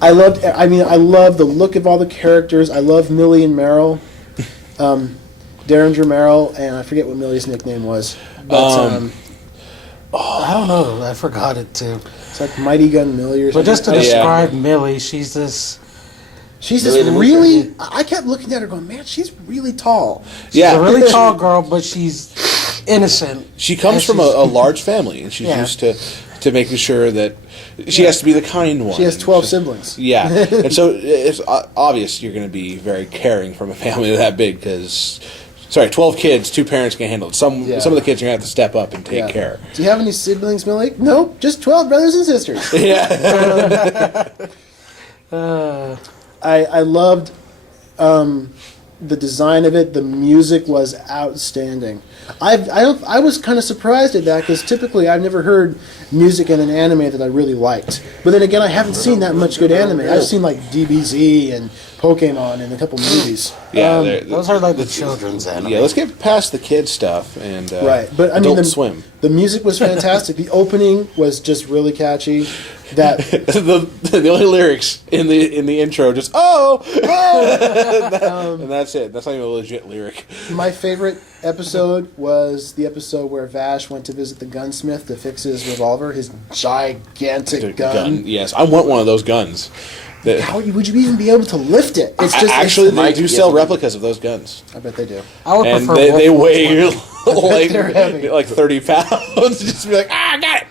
I love the look of all the characters. I love Millie and Meryl. Derringer Merrill, and I forget what Millie's nickname was. But, I don't know. I forgot it too. It's like Mighty Gun Millie or something. But just to describe Millie, she's this really... I kept looking at her going, man, she's really tall. She's a really tall girl, but she's innocent. She comes from a large family, and she's used to making sure that she has to be the kind one. She has 12 siblings. Yeah. And so it's obvious you're going to be very caring from a family that big because... 12 kids, 2 parents can handle it. Some of the kids are going to have to step up and take care. Do you have any siblings, Millie? Nope, just 12 brothers and sisters. Yeah. I loved the design of it. The music was outstanding. I was kind of surprised at that because typically I've never heard music in an anime that I really liked. But then again, I haven't seen that much good anime. I've seen like DBZ and Pokemon and a couple movies. Yeah, those are like the children's anime. Yeah, let's get past the kid stuff and right. But I mean, Swim. The music was fantastic. The opening was just really catchy. That the only lyrics in the intro just and that's it. That's not even a legit lyric. My favorite episode was the episode where Vash went to visit the gunsmith to fix his revolver, his gigantic gun. Yes, I want one of those guns. How would you even be able to lift it? It's just actually they do sell replicas of those guns. I bet they do. I would and prefer they weigh like 30 pounds. Just be like, I got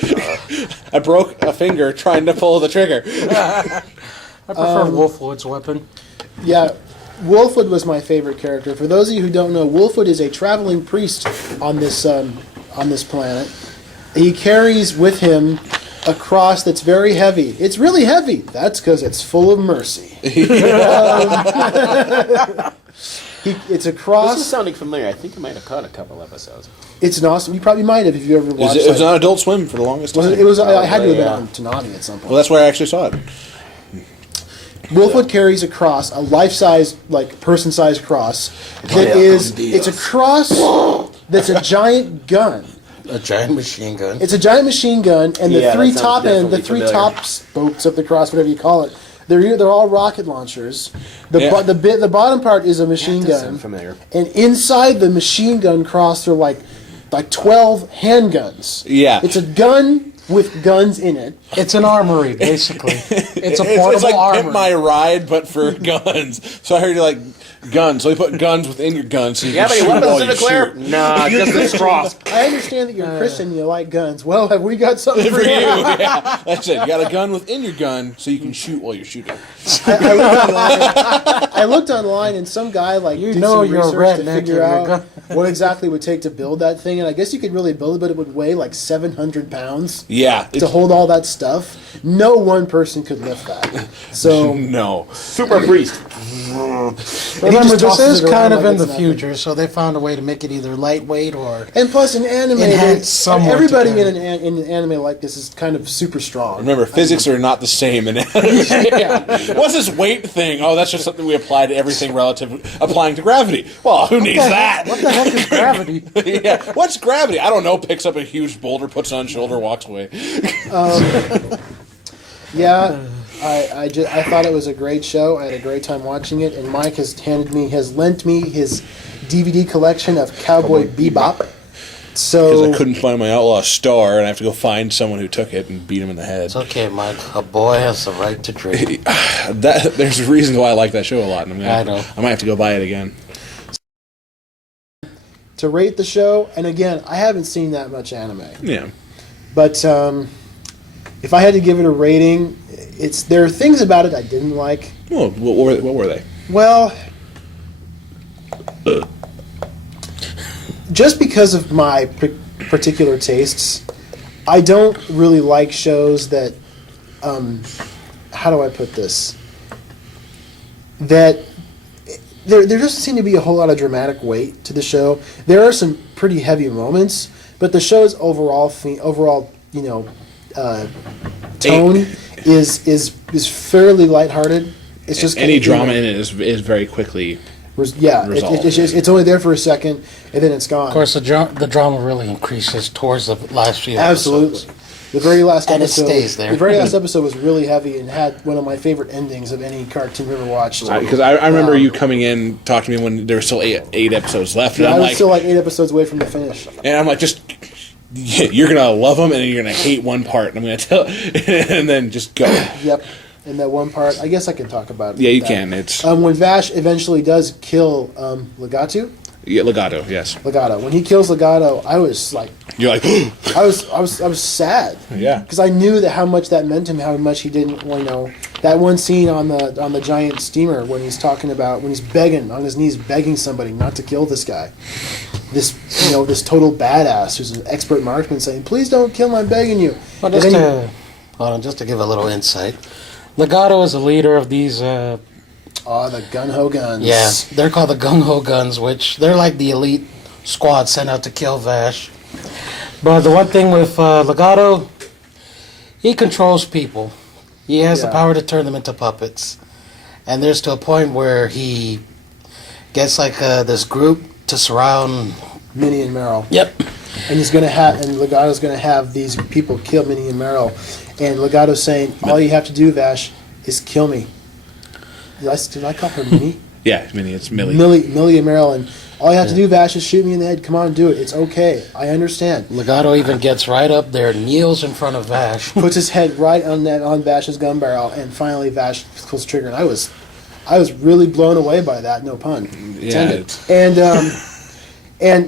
it. I broke a finger trying to pull the trigger. I prefer Wolfwood's weapon. Yeah, Wolfwood was my favorite character. For those of you who don't know, Wolfwood is a traveling priest on this planet. He carries with him a cross that's very heavy. It's really heavy. That's because it's full of mercy. It's a cross. This is sounding familiar. I think I might have caught a couple episodes. It's an awesome. You probably might have if you ever watched. It was on Adult Swim for the longest time. It was. I had to have been on Toonami at some point. Well, that's where I actually saw it. Wolfwood carries a cross, a life-size, like person-sized cross. It's a cross that's a giant gun. A giant machine gun. It's a giant machine gun, and the three top spokes of the cross, whatever you call it, they're all rocket launchers. The bottom part is a machine gun, familiar. And inside the machine gun cross are like 12 handguns. Yeah, it's a gun with guns in it. It's an armory, basically. It's a portable it's like armory. Pimp My Ride, but for guns. So I heard you like guns. So you put guns within your guns. So you have can any shoot weapons while in the you clear? shoot. Nah, just this cross. I understand that you're a Christian and you like guns. Well, have we got something For you, yeah. That's it. You got a gun within your gun, so you can shoot while you're shooting. I looked online, and some guy did some research to figure out what exactly it would take to build that thing, and I guess you could really build it, but it would weigh like 700 pounds. Yeah, to hold all that stuff. No one person could lift that. So no super priest. Remember, this tosses is it around kind of like in it's the nothing. future, so they found a way to make it either lightweight or... And plus, in anime, Enhance somewhat everybody to in an anime like this is kind of super strong. Remember, physics are not the same. What's this weight thing? Oh, that's just something we apply to everything relative, applying to gravity. Well, who needs that? What the heck is gravity? Yeah, what's gravity? I don't know. Picks up a huge boulder, puts it on his shoulder, walks away. Yeah, I thought it was a great show. I had a great time watching it, and Mike has lent me his DVD collection of Cowboy Bebop. Because So I couldn't find my outlaw star, and I have to go find someone who took it and beat him in the head. It's okay, Mike. A boy has the right to dream. There's a reason why I like that show a lot, and I know. I might have to go buy it again. to rate the show, and again, I haven't seen that much anime, Yeah. but if I had to give it a rating, there are things about it I didn't like. Well, what were they? Well, just because of my particular tastes, I don't really like shows that, how do I put this? That there doesn't seem to be a whole lot of dramatic weight to the show. There are some pretty heavy moments, but the show's overall tone is fairly lighthearted. It's just Any kinda, drama in it is very quickly. Resolved. It's only there for a second, and then it's gone. Of course, the drama really increases towards the last few Absolutely. episodes. The very last And it episode, stays there. The very last episode was really heavy and had one of my favorite endings of any cartoon I've ever watched. Because I remember you coming in, talking to me when there were still eight episodes left, and I I'm was like, still like 8 episodes away from the finish. just you're gonna love them, and you're gonna hate one part, and I'm gonna tell, and then just go. Yep. And that one part, I guess I can talk about it. Yeah, you that. can. It's When Vash eventually does kill Legato. Yes, Legato. When he kills Legato, I was like, you're like, I was sad. yeah. Because I knew that how much that meant to him, how much he didn't. That one scene on the giant steamer when he's talking about when he's begging on his knees, begging somebody not to kill this guy. This total badass who's an expert marksman saying, "Please don't kill him, I'm begging you." Well, just to give a little insight, Legato is the leader of these. The gung-ho guns. Yeah, they're called the Gung Ho Guns, which they're like the elite squad sent out to kill Vash. But the one thing with Legato, he controls people. He has the power to turn them into puppets. And there's to a point where he gets like this group to surround Minnie and Meryl. Yep. And Legato's gonna have these people kill Minnie and Meryl. And Legato's saying, all you have to do, Vash, is kill me. Did I call her Minnie? Yeah, it's Millie. Millie and Meryl, and all you have to do, Vash, is shoot me in the head. Come on, do it. It's okay. I understand. Legato even gets right up there, kneels in front of Vash. Puts his head right on Vash's gun barrel, and finally Vash pulls the trigger. And I was really blown away by that. No pun intended.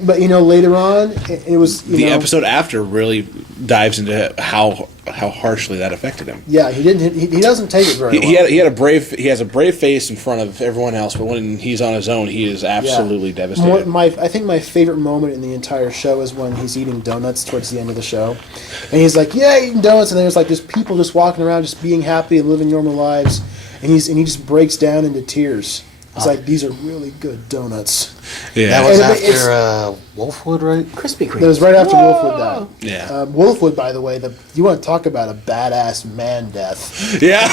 But later on, it was the episode after really dives into how harshly that affected him. Yeah, he didn't. He doesn't take it very well. He has a brave face in front of everyone else, but when he's on his own, he is absolutely devastated. I think my favorite moment in the entire show is when he's eating donuts towards the end of the show, and he's like, "Yeah, eating donuts," and there's like just people just walking around, just being happy and living normal lives, and he just breaks down into tears. It's like, these are really good donuts. Yeah, that was after Wolfwood, right? Krispy Kreme. That was right after Wolfwood died. Yeah. Wolfwood, by the way, you want to talk about a badass man death? Yeah.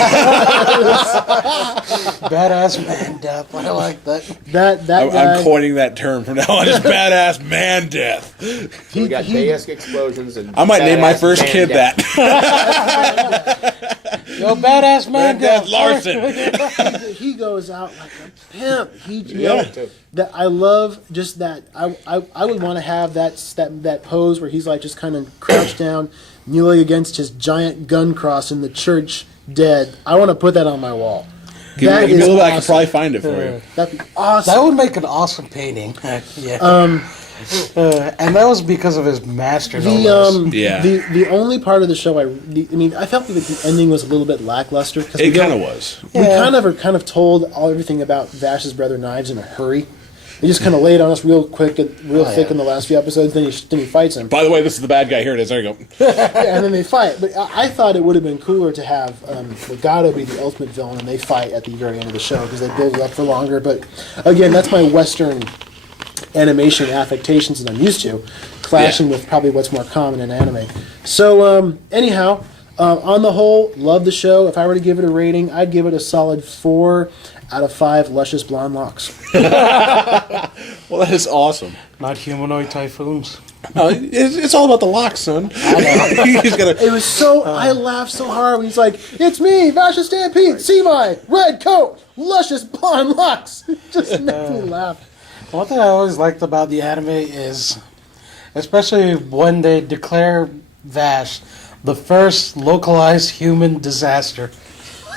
Badass man death. I like that. That guy, I'm coining that term from now on. It's badass man death. We got basic explosions and I might name my first kid death. that. Yo, badass man death. Larson. he goes out like a pimp. Yeah. That I love just that. I would want to have that pose where he's like just kind of crouched down, kneeling against his giant gun cross in the church, dead. I want to put that on my wall. That is awesome. I could probably find it for you. That'd be awesome. That would make an awesome painting. Yeah. And that was because of his master. The only part of the show I felt that the ending was a little bit lackluster because It kind of was. We kind of told everything about Vash's brother Knives in a hurry. He just kind of laid on us real quick, real thick in the last few episodes. Then he fights him. By the way, this is the bad guy. Here it is. There you go. Yeah, and then they fight. But I thought it would have been cooler to have Legato be the ultimate villain, and they fight at the very end of the show because they build it up for longer. But again, that's my Western animation affectations that I'm used to, clashing with probably what's more common in anime. So anyhow, on the whole, love the show. If I were to give it a rating, I'd give it a solid 4 out of 5 luscious blonde locks. Well, that is awesome. Not humanoid typhoons. No, it's all about the locks, son. He's gonna. It was so. I laughed so hard when he's like, "It's me, Vasha Stampede. See my red coat, luscious blonde locks." It just made me laugh. One thing I always liked about the anime is, especially when they declare Vash the first localized human disaster.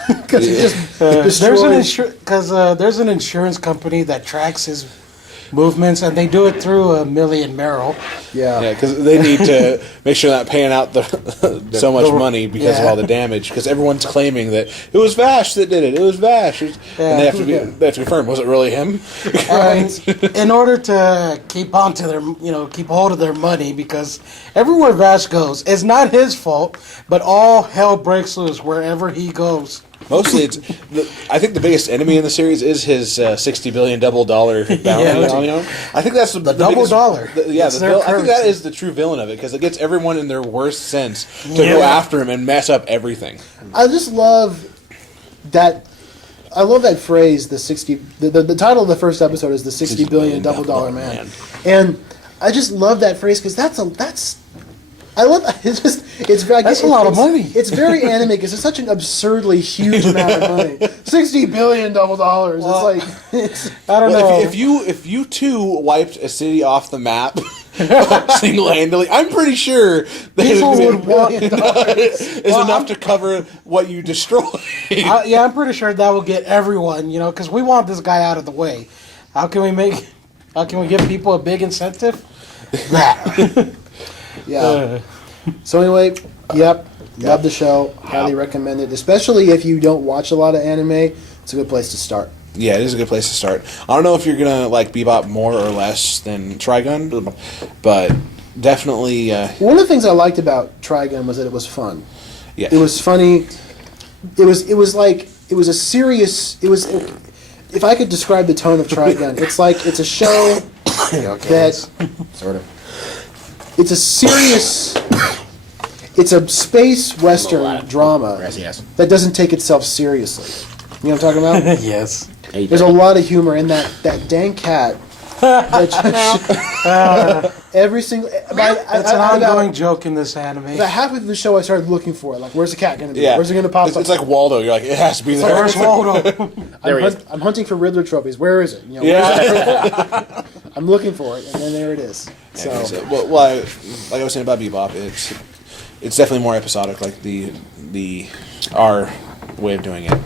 Because he just destroyed. there's an insurance company that tracks his movements, and they do it through Millie and Merrill. Yeah, because they need to make sure they're not paying out so much money because of all the damage. Because everyone's claiming that it was Vash that did it. It was Vash, and they have to confirm. Was it really him? In order to keep hold of their money, because everywhere Vash goes, it's not his fault, but all hell breaks loose wherever he goes. Mostly, I think the biggest enemy in the series is his $60 billion double dollar bounty. I think that's the double biggest, dollar. I think that is the true villain of it because it gets everyone in their worst sense to go after him and mess up everything. I just love that. I love that phrase. The title of the first episode is the $60 billion double dollar man, and I just love that phrase because that's. I love it's a lot of money. It's very anime because it's such an absurdly huge amount of money. $60 billion double dollars. I don't know. If you two wiped a city off the map single-handedly, I'm pretty sure that people would want is enough to cover what you destroyed. I'm pretty sure that will get everyone. Because we want this guy out of the way. How can we give people a big incentive? That. Yeah. So anyway, love the show. Highly recommend it, especially if you don't watch a lot of anime. It's a good place to start. Yeah, it is a good place to start. I don't know if you're gonna like Bebop more or less than Trigun, but definitely. One of the things I liked about Trigun was that it was fun. Yeah. It was funny. It was a serious. If I could describe the tone of Trigun, it's a show that Sort of. it's a serious. It's a space western drama that doesn't take itself seriously. You know what I'm talking about? Yes. There's a lot of humor in that dang cat. Every single. It's an ongoing joke in this anime. About halfway through the show, I started looking for it. Like, where's the cat going to be? Yeah. Where's it going to pop up? It's like Waldo. You're like, it has to be there. Where's Waldo? I'm hunting for Riddler trophies. Where is it? I'm looking for it, and then there it is. Yeah, like I was saying about Bebop, it's definitely more episodic, like our way of doing it,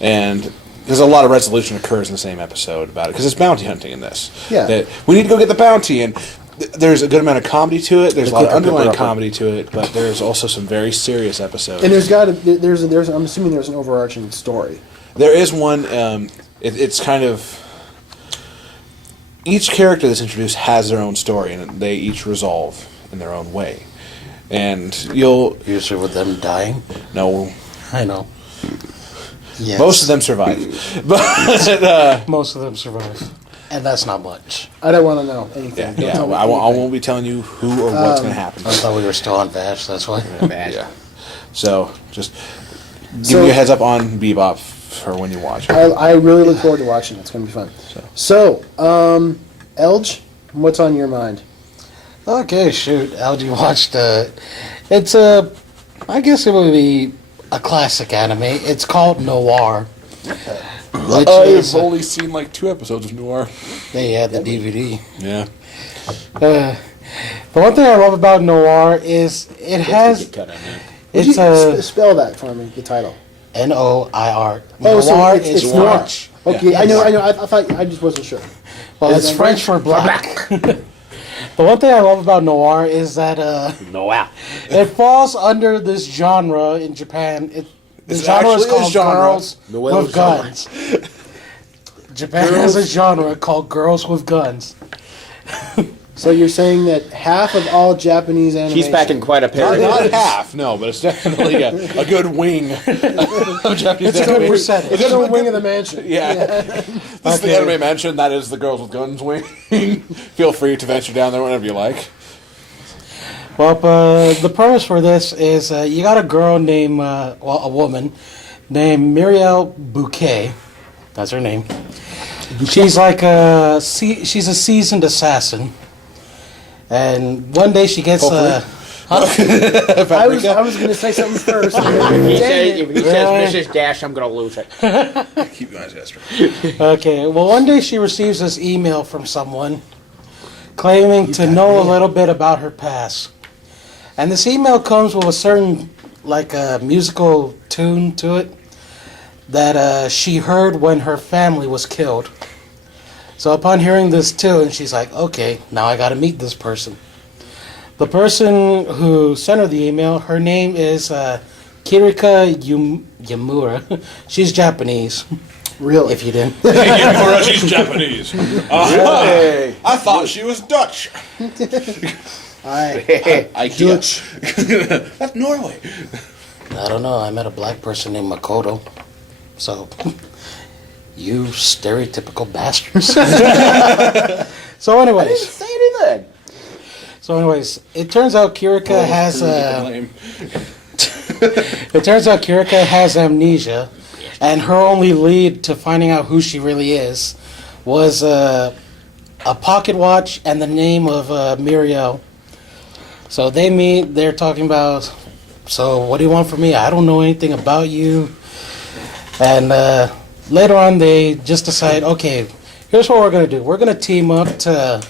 and there's a lot of resolution occurs in the same episode about it because it's bounty hunting in this. Yeah, that we need to go get the bounty, and there's a good amount of comedy to it. There's a lot of underlying comedy to it, but there's also some very serious episodes. And I'm assuming there's an overarching story. There is one. It's kind of. Each character that's introduced has their own story, and they each resolve in their own way. And Usually with them dying? No. I know. Yes. Most of them survive. But most of them survive. And that's not much. I don't want to know anything. Yeah, I won't be telling you who or what's going to happen. I thought we were still on Vash, that's why. Yeah. So, just give me a heads up on Bebop for when you watch it. I really look forward to watching it. It's going to be fun. So, Elge, what's on your mind? Okay, shoot. LG watched it's I guess it would be a classic anime. It's called Noir. I've only seen like 2 episodes of Noir. They had the DVD. Yeah. The one thing I love about Noir is it has... Spell that for me, the title. N-O-I-R. Oh, so Noir it's is noir. French. Okay, yeah. I know. I thought I just wasn't sure. Well, it's French for black. The one thing I love about Noir is that it falls under this genre in Japan. The genre is called Girls with Guns. Japan has a genre called girls with guns. So you're saying that half of all Japanese animation... He's packing quite a pair. Not half, no, but it's definitely a good wing of Japanese It's a good animation. percentage. It's a wing of the mansion. Yeah. This is the anime mansion. That is the Girls with Guns wing. Feel free to venture down there whenever you like. Well, the premise for this is you got a girl named, a woman named Muriel Bouquet. That's her name. She's like she's a seasoned assassin. And one day she gets I was going to say something first. If he says Mrs. Dash, I'm going to lose it. Keep your eyes Esther. Okay, well, one day she receives this email from someone claiming to know a little bit about her past. And this email comes with a certain, musical tune to it that she heard when her family was killed. So upon hearing this tune, she's like, okay, now I gotta meet this person. The person who sent her the email, her name is Kirika Yamura. She's Japanese. Really? If you didn't. She's Japanese. I thought she was Dutch. I Dutch. That's Norway. I don't know. I met a black person named Makoto. So, you stereotypical bastards. So anyways. Say anything. So anyways, it turns out Kirika has it turns out Kirika has amnesia, and her only lead to finding out who she really is was a pocket watch and the name of Muriel. So they meet, they're talking about, so what do you want from me? I don't know anything about you. And later on they just decide, okay, here's what we're going to do. We're going to team up to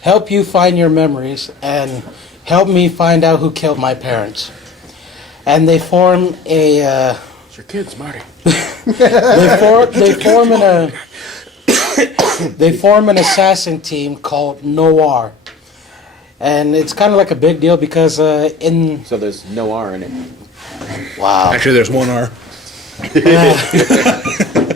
help you find your memories and help me find out who killed my parents. And they form a... It's your kids, Marty. They form an assassin team called Noir. And it's kind of like a big deal because So there's no R in it. Wow. Actually, there's one R.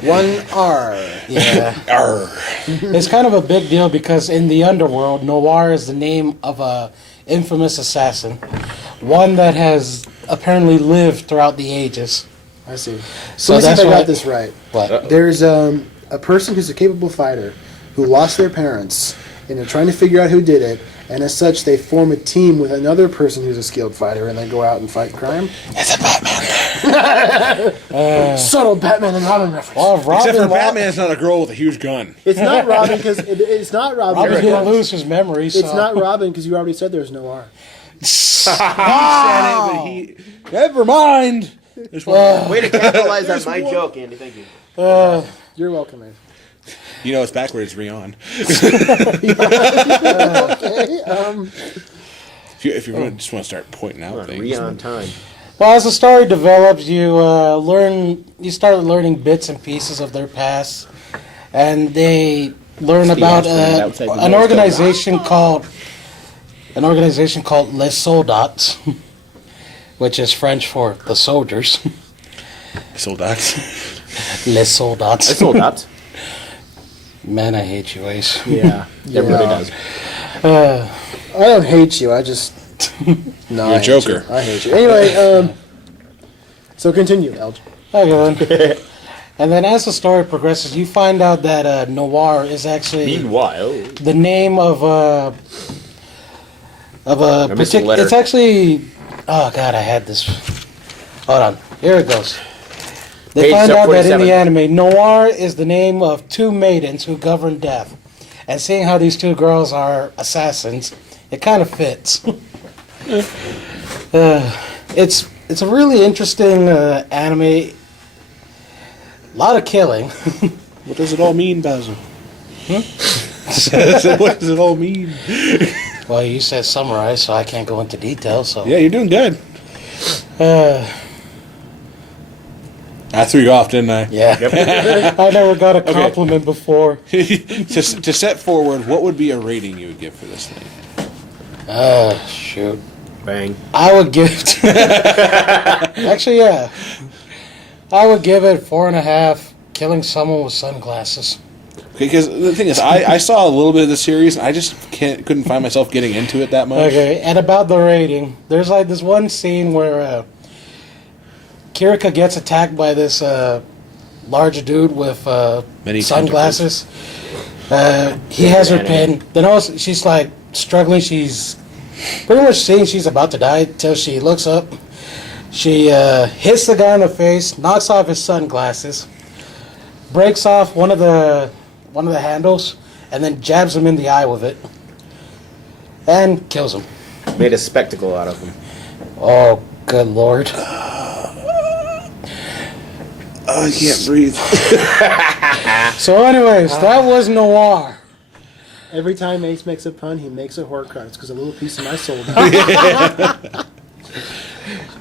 One R. Yeah. R. It's kind of a big deal because in the underworld, Noir is the name of a infamous assassin. One that has apparently lived throughout the ages. I see. So Let me see that's if I why- got this right. What? There's a person who's a capable fighter who lost their parents, and they're trying to figure out who did it. And as such, they form a team with another person who's a skilled fighter, and they go out and fight crime. It's a Batman. Subtle Batman and Robin reference. Well, Robin, Except for Batman's not a girl with a huge gun. It's not Robin because it's not Robin. Robin because- didn't lose his memory, so... It's not Robin because you already said there's no R. Never mind. There's one. Way to capitalize on my joke, Andy. Thank you. You're welcome, man. You know it's backwards, Rion. If you just want to start pointing out things. On time. Well, as the story develops, you start learning bits and pieces of their past, and they learn about an organization called Les Soldats, which is French for the soldiers. Soldats. Les Soldats. I sold that. Man, I hate you, Ace. Yeah, everybody does. I don't hate you. I just no. You're a I hate joker. you. I hate you. Anyway, so continue, Elge. Okay, then. And then as the story progresses, you find out that Noir is actually Meanwhile, the name of a missing particular. letter. It's actually. Oh God, I had this. Hold on. Here it goes. They Page find out that in 47. the anime, Noir is the name of two maidens who govern death. And seeing how these two girls are assassins, it kind of fits. It's a really interesting anime. A lot of killing. What does it all mean, Basil? What does it all mean? Well, you said summarize, so I can't go into detail. So Yeah, you're doing good. I threw you off, didn't I? yeah. I never got a compliment before. to set forward, what would be a rating you would give for this thing? Shoot. bang. I would give it. Actually, yeah. I would give it 4.5. Killing someone with sunglasses. Because the thing is, I saw a little bit of the series, and I just couldn't find myself getting into it that much. Okay, and about the rating, there's like this one scene where Kirika gets attacked by this large dude with Many sunglasses. He has her pinned. Then also she's like struggling. She's pretty much seeing she's about to die till she looks up. She hits the guy in the face, knocks off his sunglasses, breaks off one of the handles, and then jabs him in the eye with it, and kills him. Made a spectacle out of him. Oh, good lord! I can't breathe. So, anyways, that was Noir. Every time Ace makes a pun, he makes a Horcrux because a little piece of my soul died.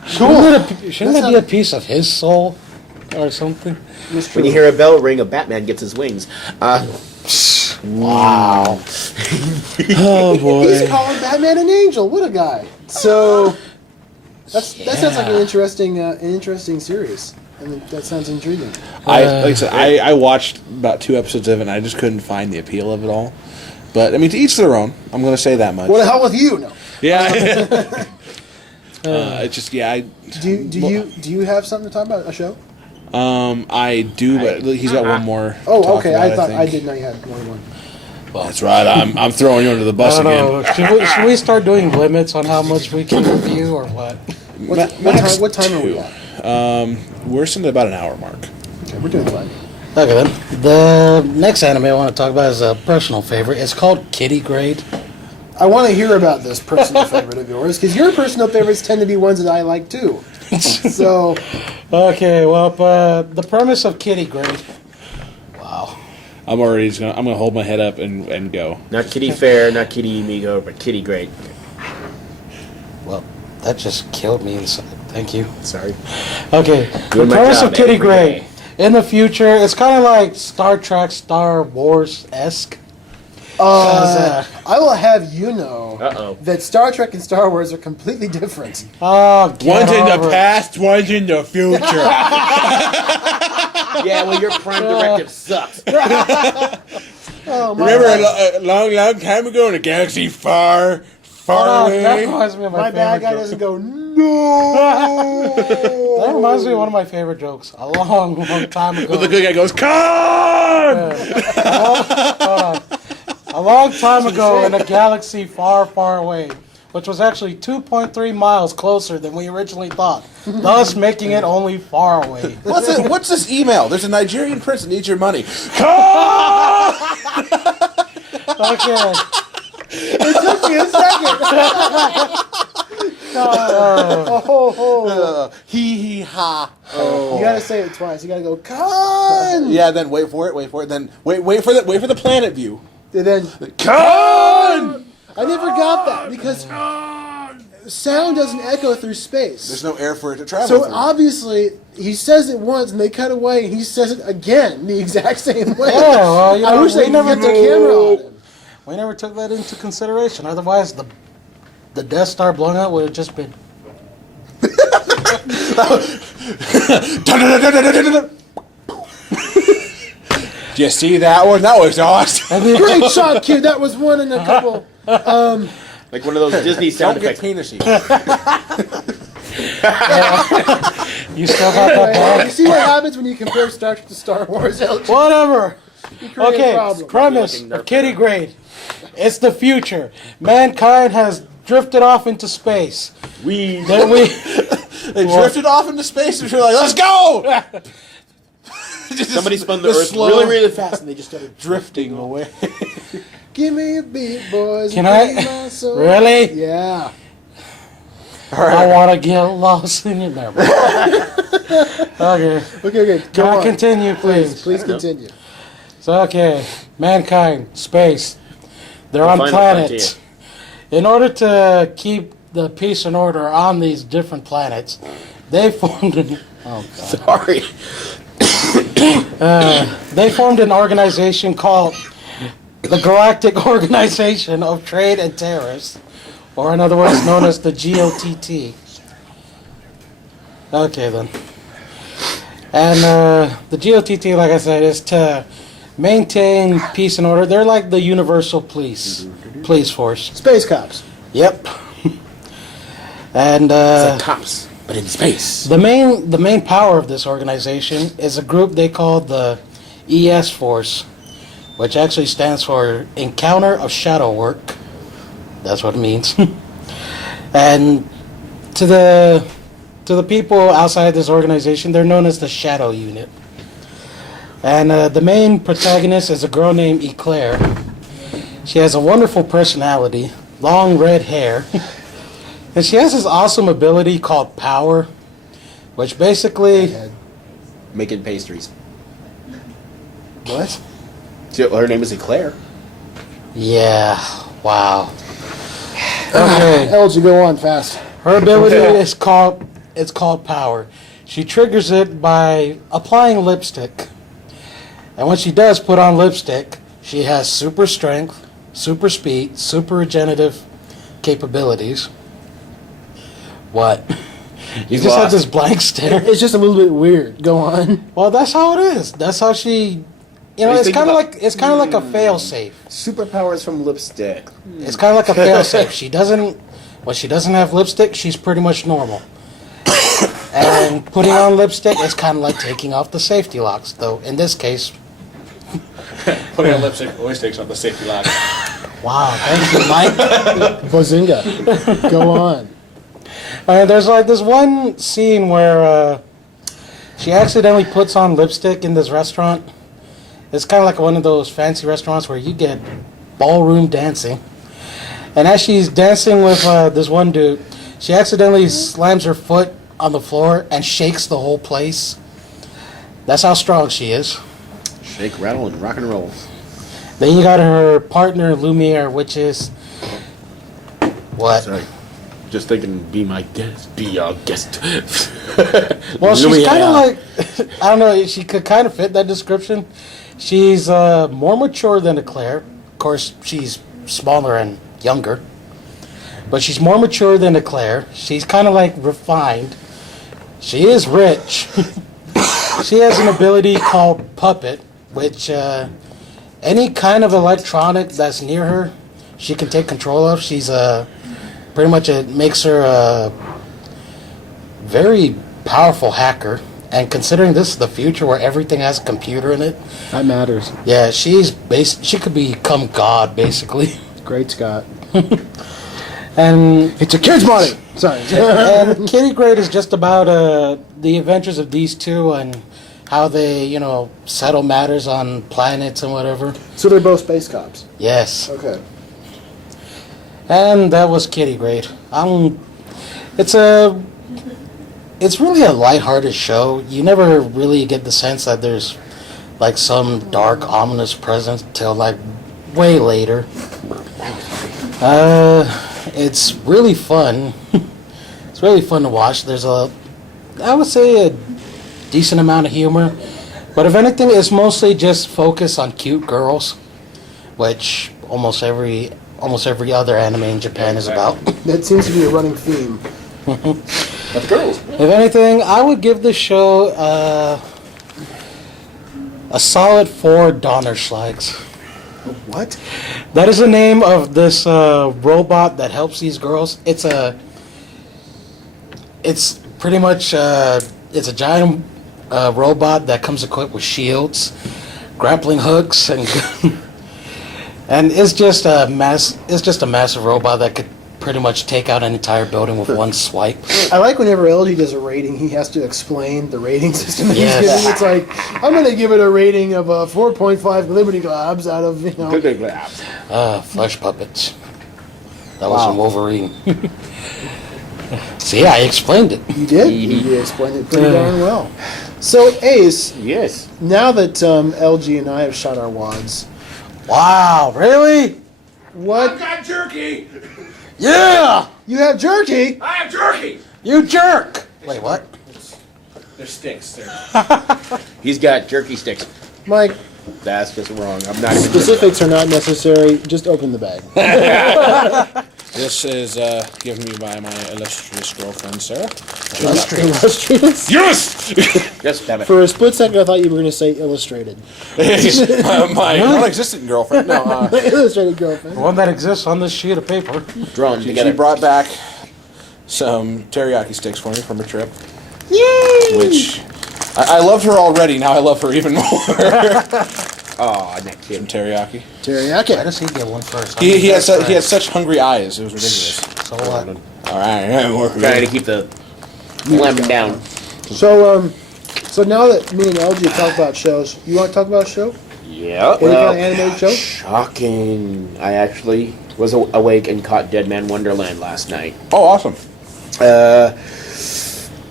Shouldn't it be a piece of his soul or something? When you hear a bell ring, a Batman gets his wings. Wow. Oh boy. He's calling Batman an angel. What a guy. So that sounds like an interesting series. I mean, that sounds intriguing. Like I said, I watched about 2 episodes of it, and I just couldn't find the appeal of it all. But I mean, to each their own. I'm going to say that much. What the hell with you? No. Yeah. It's just Do you have something to talk about? A show? I do, but he's got one more. to Oh, talk okay. about, I thought think. I didn't know you had more than one. That's right. I'm throwing you under the bus I don't again. know. Should we start doing limits on how much we can review or what? What time are we at? We're sitting at about an hour mark. Okay, we're doing fine. Okay then. The next anime I want to talk about is a personal favorite. It's called Kitty Grade. I want to hear about this personal favorite of yours because your personal favorites tend to be ones that I like too. So, Okay, well, the premise of Kitty Grade. Wow. I'm already just I'm gonna hold my head up and go. Not Kitty Fair, not Kitty Amigo, but Kitty Great. Well, that just killed me inside. Thank you. Sorry. Okay, Doing the my premise job of Kitty every Grade. day. In the future, it's kind of like Star Trek, Star Wars-esque. I will have you know Uh-oh. that Star Trek and Star Wars are completely different. Oh, get One's in the over it. past, one's in the future. Yeah, well, your prime directive sucks. Oh, my Remember bad. a long time ago in a galaxy far, far Oh, away? that reminds me of My bad favorite guy joke. doesn't go, no! That reminds me of one of my favorite jokes. A long, long time ago. But the good guy goes, "Con!" A long time ago in a galaxy far, far away, which was actually 2.3 miles closer than we originally thought, thus making it only far away. What's this email? There's a Nigerian prince that needs your money. Con! Okay. It took me a second. Hee hee ha. You gotta say it twice. You gotta go, con! Yeah, then wait for it. Then wait for the planet view. And then, Con! I never got that because sound doesn't echo through space. There's no air for it to travel So through. obviously, he says it once and they cut away and he says it again the exact same way. Yeah, well, you I know, wish they never took camera on him. We never took that into consideration. Otherwise, the Death Star blowing up would have just been. Do you see that one? That was awesome. Great shot, kid. That was one in a couple. Like one of those Disney sound Don't get effects. penisy. You still got that Anyway, ball? you see what happens when you compare Star Trek to Star Wars? LG? Whatever. You create a Okay, problem. premise Looking of Kitty Grade. It's the future. Mankind has drifted off into space. Then we They drifted off into space and we're like, let's go! Somebody spun the Just earth slow. really, really fast, and they just started. Drifting away. Give me a beat, boys. Can and I- free my soul. Really? Yeah. I want to get lost in your memory. Okay. Okay. Can Go I on. continue, please? Please continue. So, okay. Mankind, space. They're on Final planets. frontier. In order to keep the peace and order on these different planets, they formed an... Oh, God. Sorry. They formed an organization called the Galactic Organization of Trade and Terrorists, or in other words, known as the GOTT. Okay, then. And the GOTT, like I said, is to maintain peace and order. They're like the universal police force. Space cops. Yep. And It's like cops, but in space. the main power of this organization is a group they call the ES Force, which actually stands for Encounter of Shadow Work. That's what it means. And to the people outside this organization, they're known as the Shadow Unit. And the main protagonist is a girl named Eclair. She has a wonderful personality, long red hair, and she has this awesome ability called Power, which basically... Making pastries. What? So her name is Eclair. Yeah, wow. Okay. LG, go on fast. Her ability is called Power. She triggers it by applying lipstick. And when she does put on lipstick, she has super strength, super speed, super regenerative capabilities. What? You just had this blank stare. It's just a little bit weird. Go on. Well, that's how it is. That's how she. You know, it's kind of like a fail safe. Superpowers from lipstick. It's kind of like a fail safe. When she doesn't have lipstick, she's pretty much normal. And putting on lipstick is kind of like taking off the safety locks, though in this case. Putting on lipstick always takes off the safety lock. Wow, thank you, Mike. Bazinga. Go on. And there's like this one scene where she accidentally puts on lipstick in this restaurant. It's kind of like one of those fancy restaurants where you get ballroom dancing. And as she's dancing with this one dude, she accidentally slams her foot on the floor and shakes the whole place. That's how strong she is. Shake, rattle, and rock and roll. Then you got her partner, Lumiere, which is... What? Sorry. Just thinking, be my guest, be our guest. Well, she's kind of like... I don't know, she could kind of fit that description. She's more mature than Eclair. Of course, she's smaller and younger. But she's more mature than Eclair. She's kind of like refined. She is rich. She has an ability called Puppet, which any kind of electronic that's near her, she can take control of. She's pretty much it makes her a very powerful hacker. And considering this is the future where everything has a computer in it, That matters. yeah, she could become God basically. Great Scott. And It's a kid's money. Sorry. and Kitty Grade is just about the adventures of these two and how they, settle matters on planets and whatever. So they're both space cops. Yes. Okay. And that was Kitty Grade. It's really a lighthearted show. You never really get the sense that there's like some dark, ominous presence till like way later. It's really fun. It's really fun to watch. There's I would say a decent amount of humor, but if anything, it's mostly just focused on cute girls, which almost every other anime in Japan is about. That seems to be a running theme. That's girls. If anything, I would give this show a solid 4 Donnerschlags. What? That is the name of this robot that helps these girls. It's pretty much it's a giant robot that comes equipped with shields, grappling hooks, and and it's just a massive robot that could pretty much take out an entire building with one swipe. I like whenever LG does a rating, he has to explain the rating system that Yes. he's giving. It's like, I'm going to give it a rating of 4.5 Liberty Globs out of, Flesh puppets. That was in Wolverine. See, I explained it. You did? You explained it pretty darn well. So, Ace, Yes. now that LG and I have shot our wads, Wow, really? what? got jerky! Yeah! You have jerky? I have jerky! You jerk! Wait, what? They're sticks. He's got jerky sticks. Mike, That's just wrong. I'm not even. specifics are not necessary. Just open the bag. This is given me by my illustrious girlfriend, Sarah. Illustrated. Yes! Yes, damn it. For a split second, I thought you were going to say illustrated. My non-existent girlfriend. No, Illustrated girlfriend. The one that exists on this sheet of paper. Drawn she together. brought back some teriyaki sticks for me from her trip. Yay! Which I loved her already. Now I love her even more. Oh, neck kid. Some teriyaki. Why Teriyaki. does he get one first? He had such hungry eyes. It was ridiculous. So what? All right, we're Trying to keep the lemon down. So now that me and LG have talked about shows, you want to talk about a show? Yeah. Any kind of animated show? Shocking. I actually was awake and caught Dead Man Wonderland last night. Oh, awesome.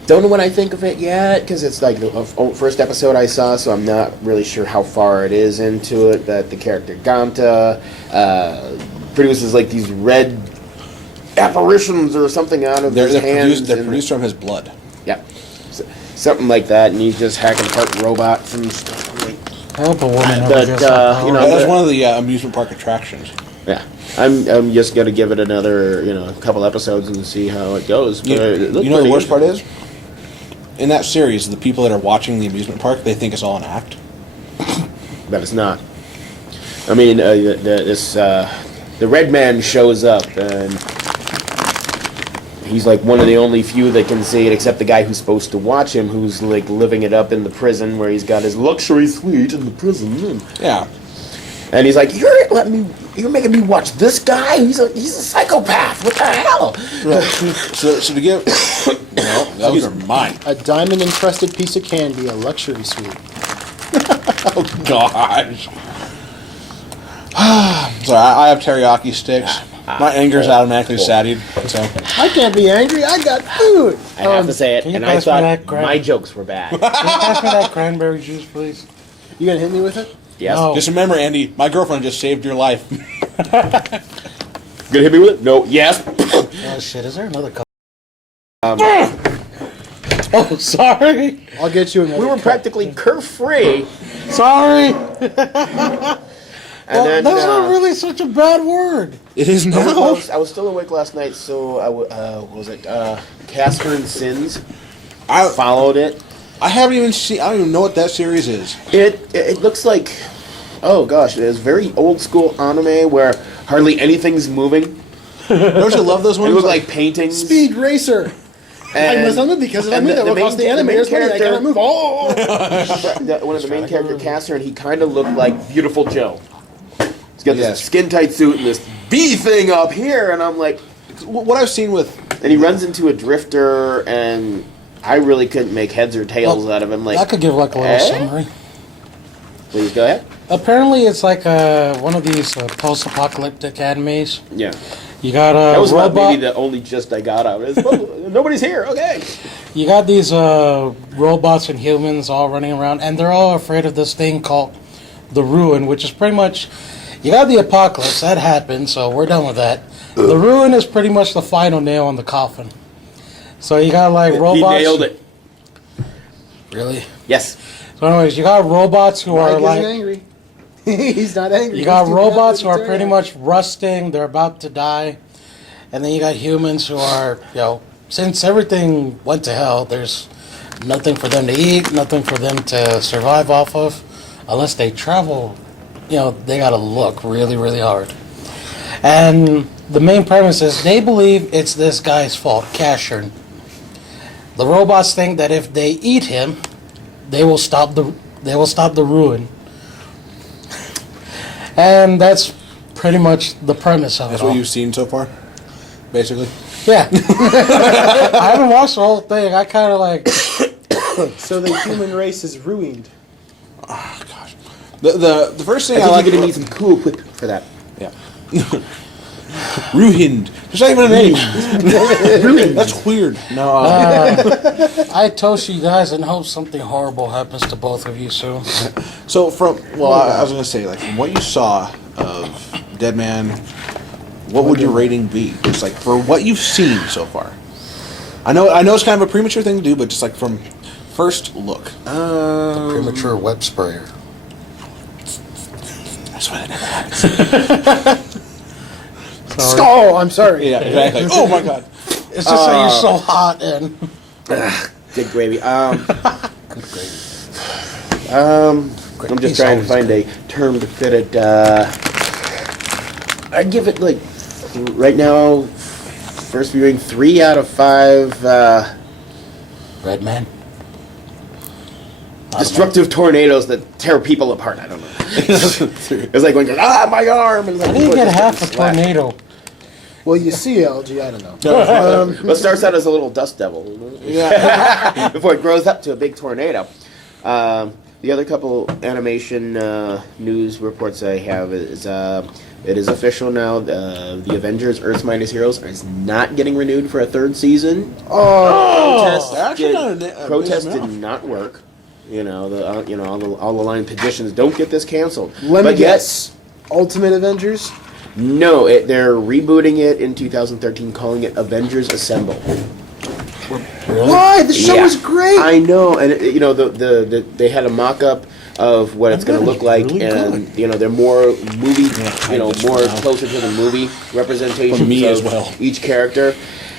Don't know what I think of it yet, because it's like the first episode I saw, so I'm not really sure how far it is into it. But the character Ganta produces like these red apparitions or something out of his hands. They're produced from his blood. Yeah, something like that, and he's just hacking apart robots and stuff. Like, I hope a woman never But, gets that power. you know, That was one of the amusement park attractions. yeah, I'm just gonna give it another couple episodes and see how it goes. But it looked You know the pretty worst part interesting. is? In that series, the people that are watching the amusement park, they think it's all an act. But it's not. I mean, the red man shows up, and he's like one of the only few that can see it, except the guy who's supposed to watch him, who's like living it up in the prison, where he's got his luxury suite in the prison. Yeah. And he's like, you're making me watch this guy? He's a psychopath. What the hell? So to give, those are mine. A diamond encrusted piece of candy, a luxury suite. Oh gosh. So I have teriyaki sticks. My anger's automatically sated. So I can't be angry. I got food. I have to say it, can you and I pass me thought that crap? my jokes were bad. Can you pass me that cranberry juice, please? You gonna hit me with it? Yes. No. just remember, Andy, my girlfriend just saved your life. Gonna hit me with it? No. Yes. Oh shit! Is there another cup? Oh, sorry. I'll get you another. We were cup. practically curve-free. Sorry. And then, That's not really such a bad word. It is I now. was still awake last night, so what was it Casper and Sins? I Followed it. haven't even seen. I don't even know what that series is. It looks like, oh gosh, it is very old school anime where hardly anything's moving. Don't you love those They ones? look like paintings. Speed Racer. I must And, own it because if I and move, the that will main- cost the the main animators money. I character- cannot move. Oh! one of the main character Casper, and he kind of looked like Beautiful Joe. He's got this Yes. skin tight suit and this bee thing up here, and I'm like, What I've seen with and he runs into a drifter, and I really couldn't make heads or tails out of him. Like, I could give like a little Eh? summary. please go ahead. Apparently, it's like one of these post-apocalyptic animes. Yeah. You got That a was about robot. maybe the only gist I got out of it. Oh, nobody's here. Okay. You got these robots and humans all running around, and they're all afraid of this thing called the Ruin, which is pretty much. You got the apocalypse that happened, so we're done with that. The Ruin is pretty much the final nail in the coffin. So you got like robots. He nailed it. Really? Yes. So, anyways, you got robots who Mike are isn't like. angry. He's not angry. You got He's too robots who happy are to pretty turn. much rusting, they're about to die. And then you got humans who are, since everything went to hell, there's nothing for them to eat, nothing for them to survive off of, unless they travel. They gotta look really, really hard. And the main premise is they believe it's this guy's fault, Cashern. The robots think that if they eat him, they will stop the ruin. And that's pretty much the premise of that's it all. what you've seen so far, basically. Yeah. I haven't watched the whole thing. I kind of like. So the human race is ruined. Oh gosh. The first thing I I like. think you're gonna need some cool equipment for that. Yeah. Ruined. There's not even a name. That's weird. No. I toast you guys and hope something horrible happens to both of you soon. So I was gonna say, like, from what you saw of Dead Man, what would your rating be? Just like for what you've seen so far. I know it's kind of a premature thing to do, but just like from first look. Premature web sprayer. That's what I never had. Sorry. Oh, I'm sorry. Yeah, exactly. Oh my god. It's just that you're so hot and. Good gravy. I'm just trying to find a term to fit it. I'd give it like right now, first viewing 3 out of 5. Red Man. Destructive tornadoes that tear people apart. I don't know. It's like when you're my arm. And I didn't get half a tornado. Well, you see, LG, I don't know. What starts out as a little dust devil, yeah, before it grows up to a big tornado. The other couple animation news reports I have is it is official now. The Avengers: Earth's Mightiest Heroes is not getting renewed for a 3rd season. Protest did not work. All the line petitions don't get this canceled. Let me guess. Ultimate Avengers? No, they're rebooting it in 2013, calling it Avengers Assemble. Really? Why? The show was great. I know, and they had a mock-up of what it's going to look like, really and they're more movie, more closer to the movie representation For me of as well. each character.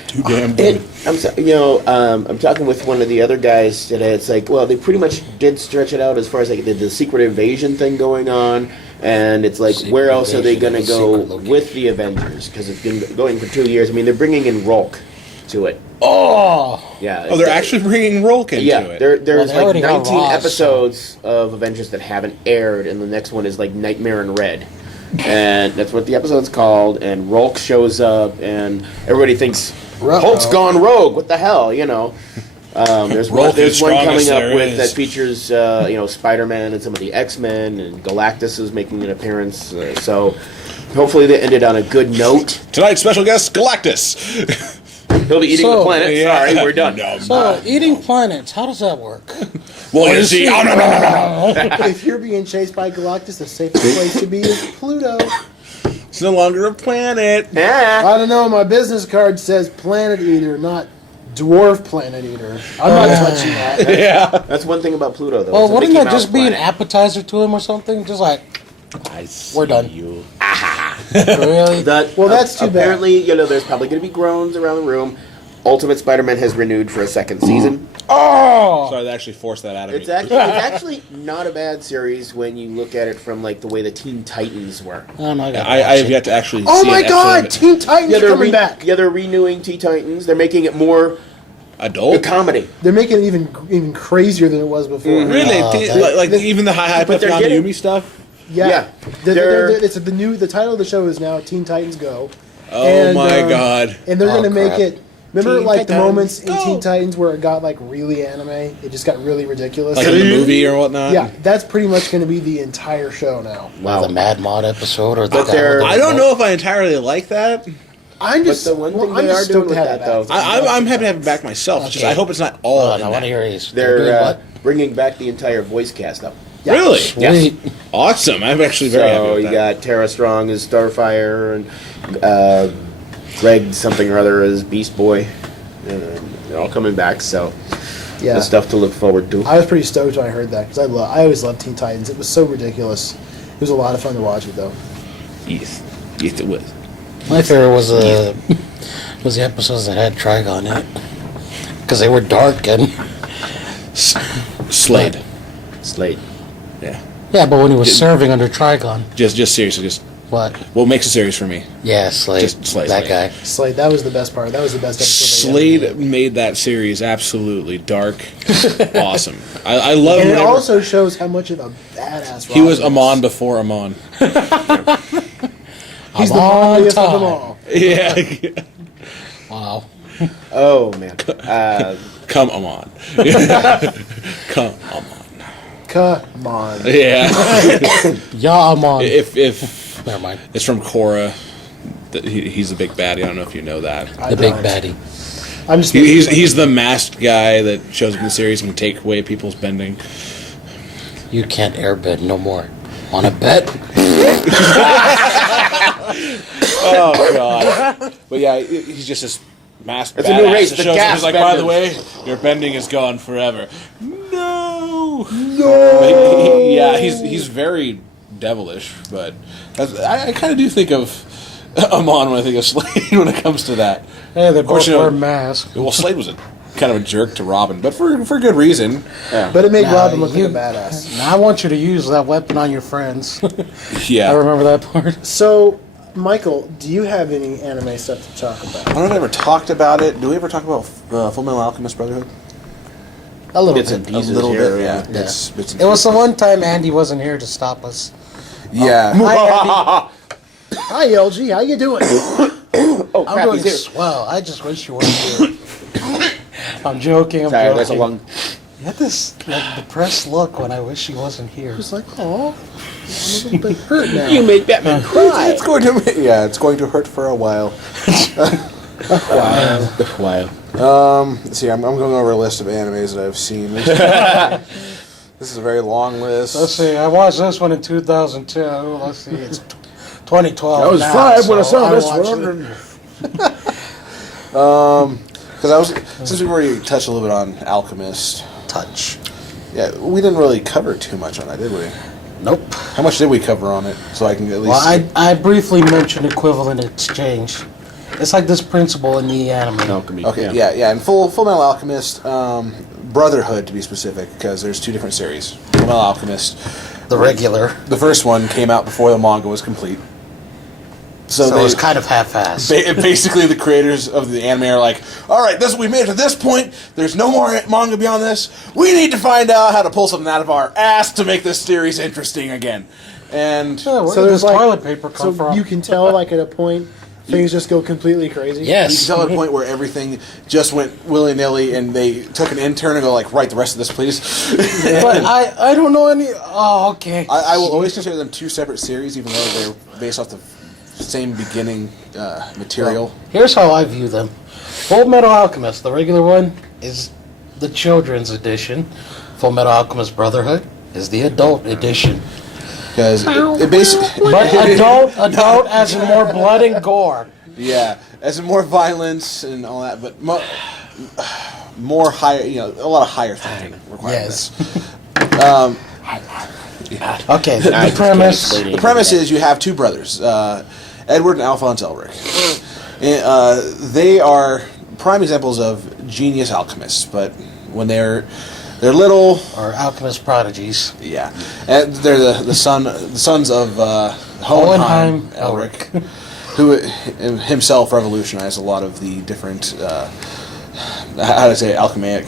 Too damn good. I'm talking with one of the other guys today. It's like, well, they pretty much did stretch it out as far as like the secret invasion thing going on, and it's like, where else are they going to go with the Avengers? Because it's been going for 2 years. I mean, they're bringing in Rolk to it. Oh! Yeah. Oh, they're actually bringing Rolk into it. There's Well, they like already got 19 Ross, episodes of Avengers that haven't aired, and the next one is like Nightmare in Red. And that's what the episode's called, and Rolk shows up, and everybody thinks Hulk's gone rogue. What the hell, There's one coming up with that features, Spider-Man and some of the X-Men, and Galactus is making an appearance. So hopefully they ended on a good note. Tonight's special guest, Galactus. He'll be eating the planet. Yeah. Sorry, we're done. So, eating planets, how does that work? Well, you see, If you're being chased by Galactus, the safest place to be is Pluto. it's no longer a planet. Yeah. I don't know. My business card says Planet Eater, not Dwarf Planet Eater. I'm not touching that. Yeah. That's one thing about Pluto, though. Well, It's a wouldn't Mickey that Mouse just be an planet. appetizer to him or something? Just like, I see we're done. you. Really? Well, that's too bad. Apparently, there's probably going to be groans around the room. Ultimate Spider-Man has renewed for a 2nd season. Oh! Sorry, they actually forced that out of It's me. actually not a bad series when you look at it from like the way the Teen Titans were. Oh, no, I have yet to actually Oh see my an episode God! of it. Teen Titans are coming back. Yeah, they're renewing Teen Titans. They're making it more a Adult? comedy. They're making it even crazier than it was before. Really? Like even the high But they're on the getting- Yumi stuff? Yeah. They're- The title of the show is now Teen Titans Go. Oh And, my god. And they're gonna make crap. it. Remember, Teen like the Titans moments in Go! Teen Titans where it got like really anime? It just got really ridiculous. Like in the movie or whatnot? Yeah, that's pretty much going to be the entire show now. The Mad Mod episode or the But they're- I don't know if I entirely like that. I'm just. the one thing I'm they just are doing stoked with to have that, it back. though, I'm happy to have it back myself. It's just I hope it's not all Oh, in I want to that. hear is They're bringing back the entire voice cast up. Yeah. Really? Sweet. Awesome. I'm actually very happy So with you that. got Tara Strong as Starfire, and Greg something or other as Beast Boy. They're all coming back, so Yeah. the stuff to look forward to. I was pretty stoked when I heard that because I always loved Teen Titans. It was so ridiculous. It was a lot of fun to watch it though. Yes. Yes, it was. My favorite was the episodes that had Trigon in it. Because they were dark and... Slade. Slade. Yeah. Yeah, but when he was serving under Trigon. Just seriously, just What? what makes a series for me? Yeah, Slade. Just Slade. That guy. Slade, that was the best part. That was the best episode. Slade made that series absolutely dark, awesome. I love. And it whenever- also shows how much of a badass he was Robin is. Amon before Amon. He's the Long loneliest of them time. all. Yeah. Wow. Oh man. Come Amon. Come Amon. Come on. Yeah. Yeah, I'm on. if Never mind. it's from Korra, he's the big baddie. I don't know if you know that. The big baddie. I'm just. He's the masked guy that shows up in the series and can take away people's bending. You can't airbend no more. Want to bet? Oh god! But yeah, he's just this masked. It's a new badass race, that the shows up and gas is like, by the benders." way, your bending is gone forever. No. Yeah, he's very devilish, but I kind of do think of Amon when I think of Slade when it comes to that. Hey, they Of course, both you know, wear masks. Well, Slade was a kind of a jerk to Robin, but for good reason. Yeah. But it made Nah, Robin look you- like a badass. Now I want you to use that weapon on your friends. Yeah. I remember that part. So, Michael, do you have any anime stuff to talk about? I don't know if I ever talked about it. Do we ever talk about Full Metal Alchemist Brotherhood? A little Bits bit. and A pieces little here, bit, yeah. yeah. Bits and It was the pieces. one time Andy wasn't here to stop us. Yeah. Hi, Andy. Hi, LG. How you doing? Oh, I'm crap, doing he's here. swell. I just wish you weren't here. I'm joking. I'm Sorry, joking. that's a long... You had this like, depressed look when I wish she wasn't here. It's like, oh, I'm a little bit hurt now. You made Batman cry. It's going to it's going to hurt for a while. Wow. Let's see, I'm going over a list of animes that I've seen. This is a very long list. Let's see. I watched this one in 2002. Let's see. It's 2012. I was now, 5 when I so saw this watched one. Because since we've already touched a little bit on Alchemist, it. Touch. yeah, we didn't really cover too much on that, did we? Nope. How much did we cover on it? So I can at least. Well, I briefly mentioned equivalent exchange. It's like this principle in the anime. Alchemy. Okay, yeah. And Full Metal Alchemist, Brotherhood to be specific, because there's two different series. Full Metal Alchemist. The regular. The first one came out before the manga was complete. So they, it's kind of half-assed. basically, the creators of the anime are like, all right, we made it to this point. There's no more manga beyond this. We need to find out how to pull something out of our ass to make this series interesting again. And Yeah, where So did there's this like, toilet paper come so from? you can tell, like at a point, things just go completely crazy. you Yes. can tell at a point where everything just went willy-nilly, and they took an intern and go like, write the rest of this, please. But I don't know any... Oh, okay. I will always consider them two separate series, even though they're based off the same beginning material. Here's how I view them. Full Metal Alchemist, the regular one, is the children's edition. Full Metal Alchemist Brotherhood is the adult edition. Because it basically... But adult as in more blood and gore. Yeah, as in more violence and all that, but more higher, a lot of higher thinking required. Yes. Okay, I the just premise... can't explain The premise is you have two brothers, Edward and Alphonse Elric. And, they are prime examples of genius alchemists, but when they're little, Or alchemist prodigies. yeah, and they're the sons of Hohenheim Elric, who himself revolutionized a lot of the different how to say alchemic.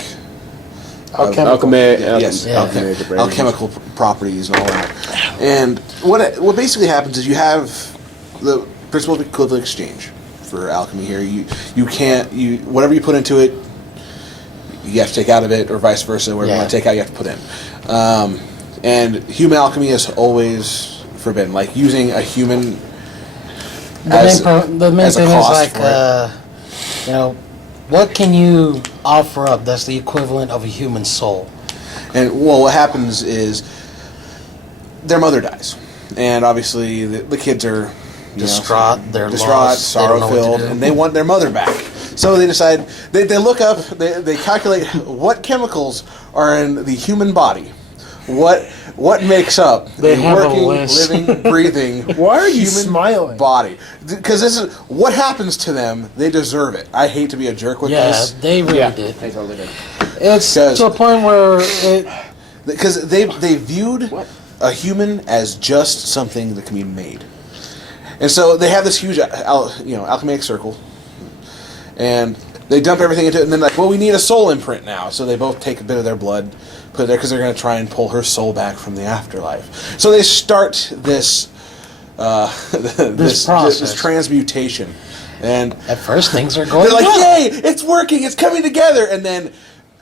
Alchemical properties and all that. And what basically happens is you have the principle of equivalent exchange for alchemy here. You can't whatever you put into it, you have to take out of it, or vice versa. Whatever you want to take out, you have to put in. And human alchemy is always forbidden. Like using a human The main as a thing is cost like, what can you offer up that's the equivalent of a human soul? And well, what happens is their mother dies, and obviously the kids are Distraught, they're distraught, lost, they don't know what to sorrow-filled, do. and they want their mother back. So they decide they look up, they calculate what chemicals are in the human body, what makes up They a have a working, list. living, breathing Why are you human smiling? body. Because this is what happens to them. They deserve it. I hate to be a jerk with Yeah, this. they really Yeah, did. I totally did. It's Because- to a point where it... Because they viewed a human as just something that can be made, and so they have this huge alchemic circle, and they dump everything into it, and then like, well, we need a soul imprint now, so they both take a bit of their blood, put it there because they're going to try and pull her soul back from the afterlife. So they start this process. this transmutation, and At first, things are going they're like, well. yay, it's working, it's coming together. And then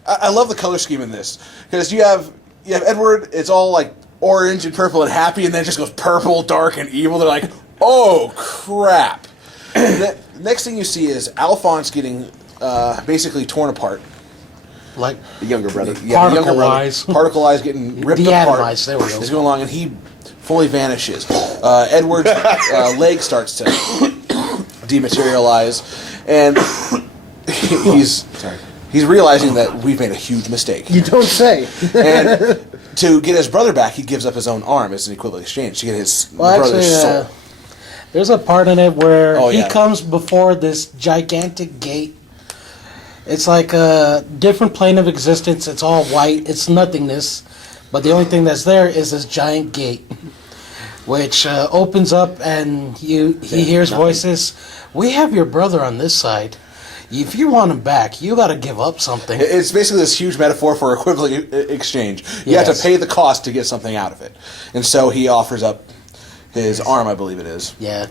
I love the color scheme in this, because you have Edward, it's all like orange and purple and happy, and then it just goes purple, dark, and evil. They're like, oh crap. The next thing you see is Alphonse getting basically torn apart. Like, The younger brother. Yeah, the younger brother. Particle-wise. Particle-wise getting ripped apart. Deatomized, there we go. He's going along, and he fully vanishes. Edward's leg starts to dematerialize, and he's realizing that we've made a huge mistake. You don't say. And to get his brother back, he gives up his own arm as an equivalent exchange to get his well, brother's actually, soul. There's a part in it where Oh, he yeah. comes before this gigantic gate. It's like a different plane of existence. It's all white. It's nothingness. But the only thing that's there is this giant gate, which opens up and he hears voices. We have your brother on this side. If you want him back, you got to give up something. It's basically this huge metaphor for equivalent exchange. You have Yes. to pay the cost to get something out of it. And so he offers up his arm, I believe it is. Yeah.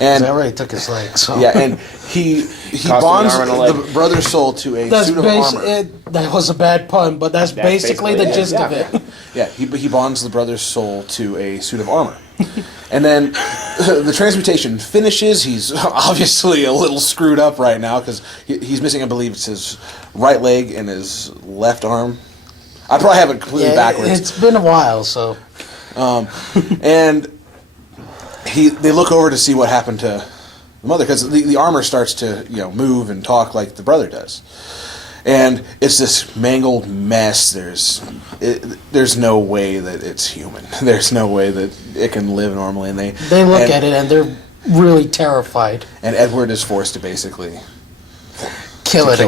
And I already took his leg. So. yeah, and he bonds an arm and a leg. the brother's soul to a That's suit of armor. that was a bad pun, but that's basically the basically it. gist of it. Yeah, he bonds the brother's soul to a suit of armor. And then the transmutation finishes. He's obviously a little screwed up right now because he's missing, I believe it's his right leg and his left arm. I probably have it completely backwards. It's been a while, so And they look over to see what happened to the mother because the armor starts to move and talk like the brother does. And it's this mangled mess. There's no way that it's human. There's no way that it can live normally. And they look at it and they're really terrified. And Edward is forced to basically Kill it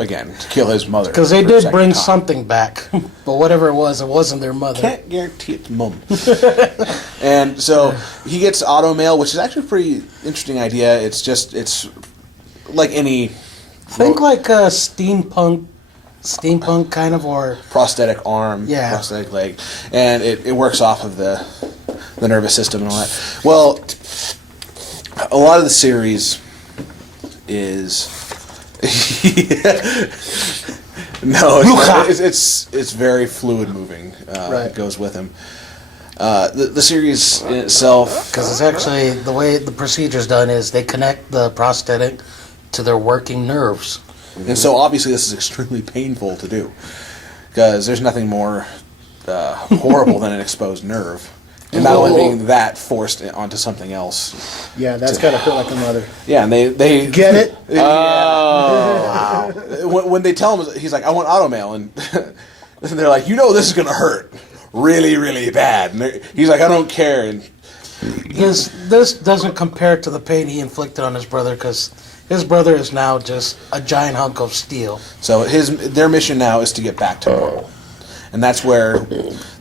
again, to kill his mother. Because they for a did second bring time. something back, but whatever it wasn't their mother. Can't guarantee it's mum. And so he gets auto mail, which is actually a pretty interesting idea. It's like any Think like a steampunk kind of, or prosthetic arm, Yeah. prosthetic leg, and it works off of the nervous system and all that. Well, a lot of the series is no, it's very fluid moving. Right. It goes with him. The series in itself, because it's actually the way the procedure's done is they connect the prosthetic to their working nerves. and so obviously this is extremely painful to do because there's nothing more horrible than an exposed nerve. And not only being that forced onto something else. Yeah, that's gotta hurt like a mother. Yeah, and they Get it? Oh. When they tell him, he's like, I want auto mail. And they're like, this is going to hurt really, really bad. And he's like, I don't care. And This doesn't compare to the pain he inflicted on his brother, because his brother is now just a giant hunk of steel. so their mission now is to get back to normal. And that's where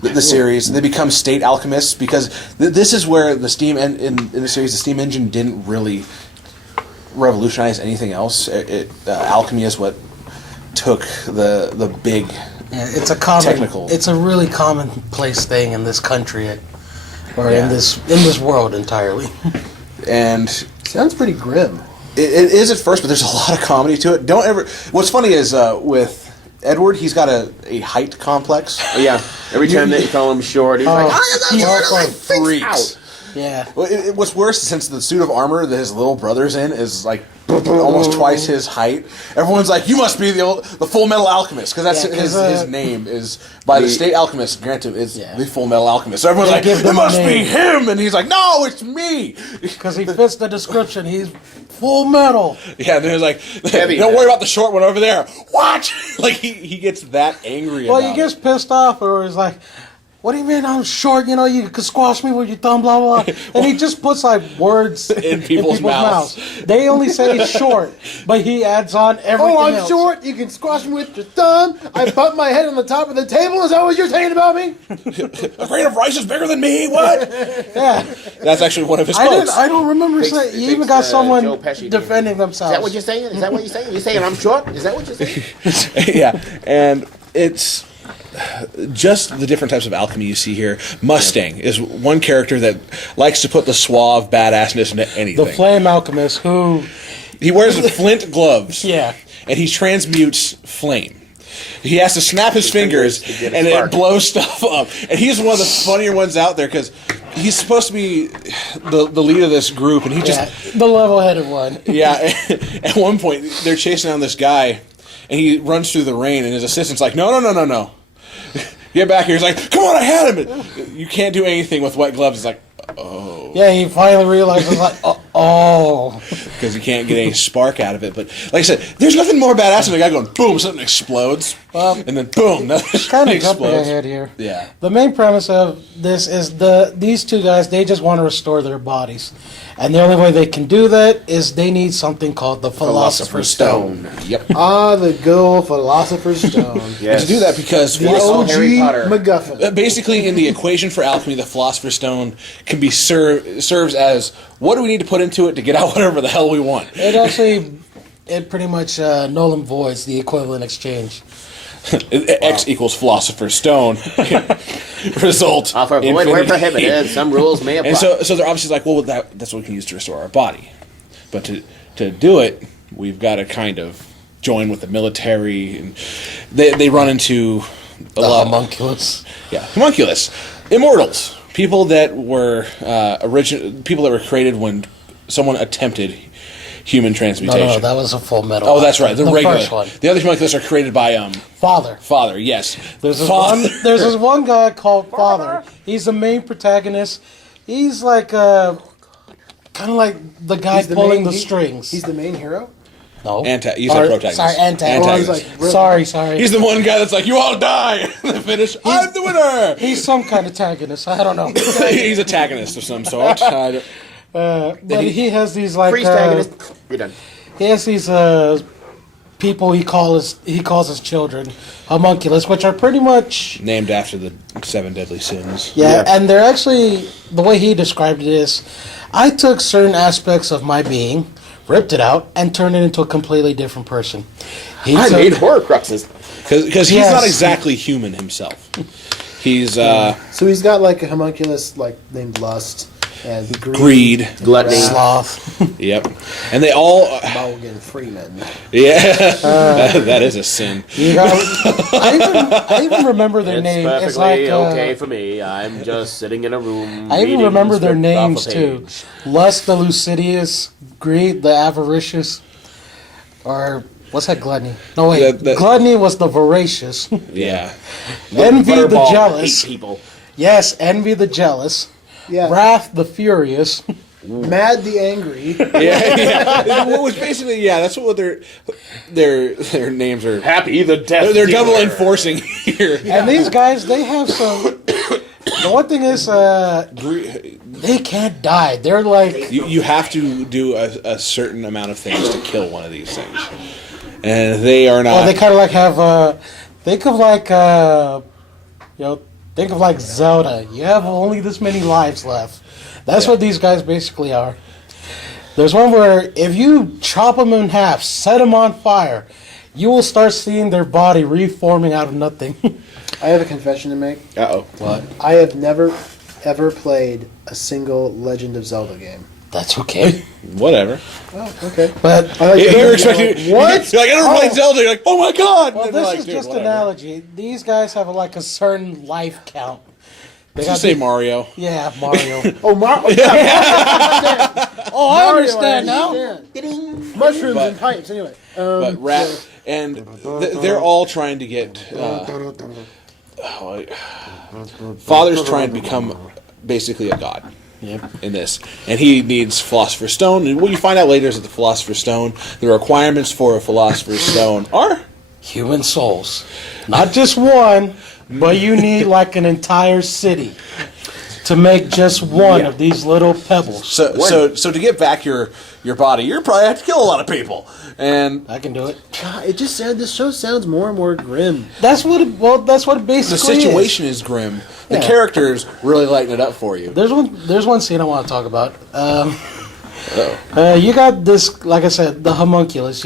the series, they become state alchemists, because this is where the steam, in the series, the steam engine didn't really revolutionize anything else. Alchemy is what took the big It's a technical. It's a really commonplace thing in this country, or Yeah. in this world entirely. And Sounds pretty grim. it is at first, but there's a lot of comedy to it. What's funny is with Edward, he's got a height complex. Yeah. Every time that you call him short, he's like, he freaks. Yeah. Well, what's worse, since the suit of armor that his little brother's in is like almost twice his height, everyone's like, you must be the Full Metal Alchemist, because that's his name is by the state alchemist. Granted, it's the Full Metal Alchemist. So everyone's like, give it him a must be name. him, and he's like, no, it's me. Because he fits the description. He's full metal. Yeah, and then he's like, Heavy don't metal. worry about the short one over there. What? Like he gets that angry. Well, about he gets pissed off, or he's like, what do you mean I'm short? You could squash me with your thumb, blah, blah, blah. And he just puts, like, words In people's mouths. They only say short, but he adds on everything Oh, I'm else. short. You can squash me with your thumb. I bump my head on the top of the table. Is that what you're saying about me? A grain of rice is bigger than me. What? Yeah. That's actually one of his quotes. I don't remember saying. You even got Joe someone Pesci defending Is themselves. that what you're saying? Is that what you're saying? You're saying I'm short? Is that what you're saying? Yeah, and it's just the different types of alchemy you see here. Mustang is one character that likes to put the suave badassness into anything. The Flame Alchemist, who... He wears flint gloves. Yeah. And he transmutes flame. He has to snap his fingers, to get a and spark. it blows stuff up. And he's one of the funnier ones out there because he's supposed to be the lead of this group, and he just... Yeah, the level-headed one. Yeah, at one point, they're chasing down this guy, and he runs through the rain, and his assistant's like, no. Get back here. He's like, come on, I had him. And you can't do anything with wet gloves. It's like, oh. Yeah, he finally realizes, like, oh. because you can't get any spark out of it. But like I said, there's nothing more badass than a guy going boom, something explodes, and then boom, nothing Kind of jumping explodes. ahead here. Yeah. The main premise of this is these two guys, they just want to restore their bodies. And the only way they can do that is they need something called the Philosopher's Stone. Yep. The good old Philosopher's Stone. And to do that, because The Yes. Harry OG Potter. MacGuffin. basically in the equation for alchemy, the Philosopher's Stone can be serves as what do we need to put into it to get out whatever the hell we want. It pretty much null and voids the equivalent exchange. X equals Philosopher's Stone. Result. For avoid where infinity. prohibited, some rules may apply. And so they're obviously like, well, that's what we can use to restore our body. But to do it, we've got to kind of join with the military. And they run into a The lot. homunculus. Yeah, homunculus, immortals, people that were people that were created when someone attempted human transmutation. No, that was a Full Metal. Oh, that's right. The regular. first one. The other homunculus are created by Father. Yes. There's Father. this one guy called Father. He's the main protagonist. He's like kind of like the guy He's the pulling main- the strings. He's the main hero? no. You said protagonist. Sorry, antagonist. He's like, Sorry. He's the one guy that's like, you all die. The finish. I'm the winner. He's some kind of antagonist. I don't know. He's a antagonist of some sort. But he has these like Priest antagonist. You're done. he has these people he calls his children homunculus, which are pretty much Named after the 7 deadly sins. yeah, and they're actually the way he described it is, I took certain aspects of my being, ripped it out, and turned it into a completely different person. I made Horcruxes. Because he's Yes. not exactly human himself. He's So he's got like a homunculus like named Lust and greed. Gluttony. sloth. Yep. And they all... Morgan Freeman. Yeah. That is a sin. You got, I even remember their It's name. perfectly It's like okay for me. I'm just sitting in a room. I even reading remember the their script off a names too. page. Lust the Lucidius, Greed the Avaricious, or what's that? Gluttony? No wait, Gluttony was the Voracious. Yeah. Envy the Butterball Jealous. hate people. Yes, Envy the Jealous. Yeah. Wrath the Furious. Mad the Angry. Yeah. What was basically, that's what their names are. Happy the death. They're double dealer. enforcing here. And these guys, they have some. The one thing is, they can't die. They're like You have to do a certain amount of things to kill one of these things. And they are not. they kind of like have. Think of like think of like Zelda. You have only this many lives left. That's what these guys basically are. There's one where if you chop them in half, set them on fire, you will start seeing their body reforming out of nothing. I have a confession to make. Uh-oh. What? I have never ever played a single Legend of Zelda game. That's okay. Whatever. Oh, okay. But I like to You're know, expecting. what? You're like, I never played Zelda. You're like, oh my god. well, And they're this like, is "Dude, just whatever." analogy. These guys have like a certain life count. They Just say Mario. Yeah, Mario. Oh, Mario. Oh, I understand now. Mushrooms But- and pipes. Anyway. But and they're all trying to get. Father's trying to become basically a god. In this, and he needs Philosopher's Stone. And what you find out later is that the Philosopher's Stone, the requirements for a Philosopher's Stone are Human souls. Not just one, but you need like an entire city to make just one of these little pebbles. so to get back your body, you're probably have to kill a lot of people. And I can do it. God, it just said this show sounds more and more grim. That's what it, well, that's what it the basically situation is grim. The Yeah. characters really lighten it up for you. There's one scene I want to talk about. You got this, like I said, the homunculus.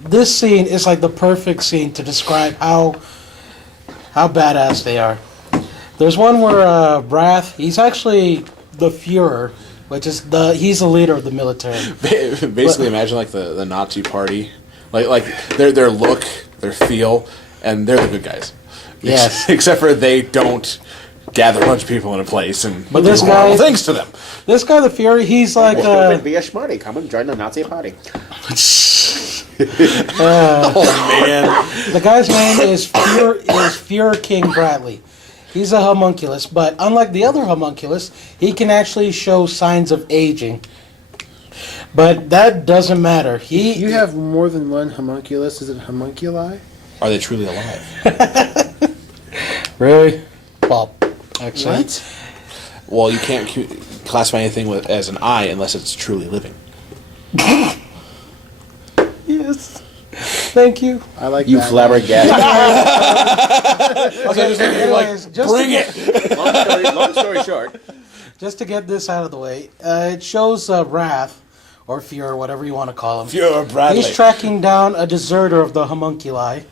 This scene is like the perfect scene to describe how badass they are. There's one where Wrath, he's actually the Führer, which is he's the leader of the military. Basically, imagine like the Nazi party, like their look, their feel, and they're the good guys. Yes. Except for they don't gather a bunch of people in a place and But this do horrible guy- things to them. This guy, the Fury, he's like Stupid, be a smarty. Come and join the Nazi party. Oh man. the guy's name is Fuhrer King Bradley. He's a homunculus, but unlike the other homunculus, he can actually show signs of aging. But that doesn't matter. You have more than one homunculus. Is it homunculi? Are they truly alive? Really? Well, actually. What? Well, you can't classify anything as an eye unless it's truly living. Yes. Thank you. I like You that. flabbergasted. Anyways, just Bring to it! Long story short. Just to get this out of the way, it shows Wrath, or Fear, whatever you want to call him. You're Bradley. He's tracking down a deserter of the homunculi.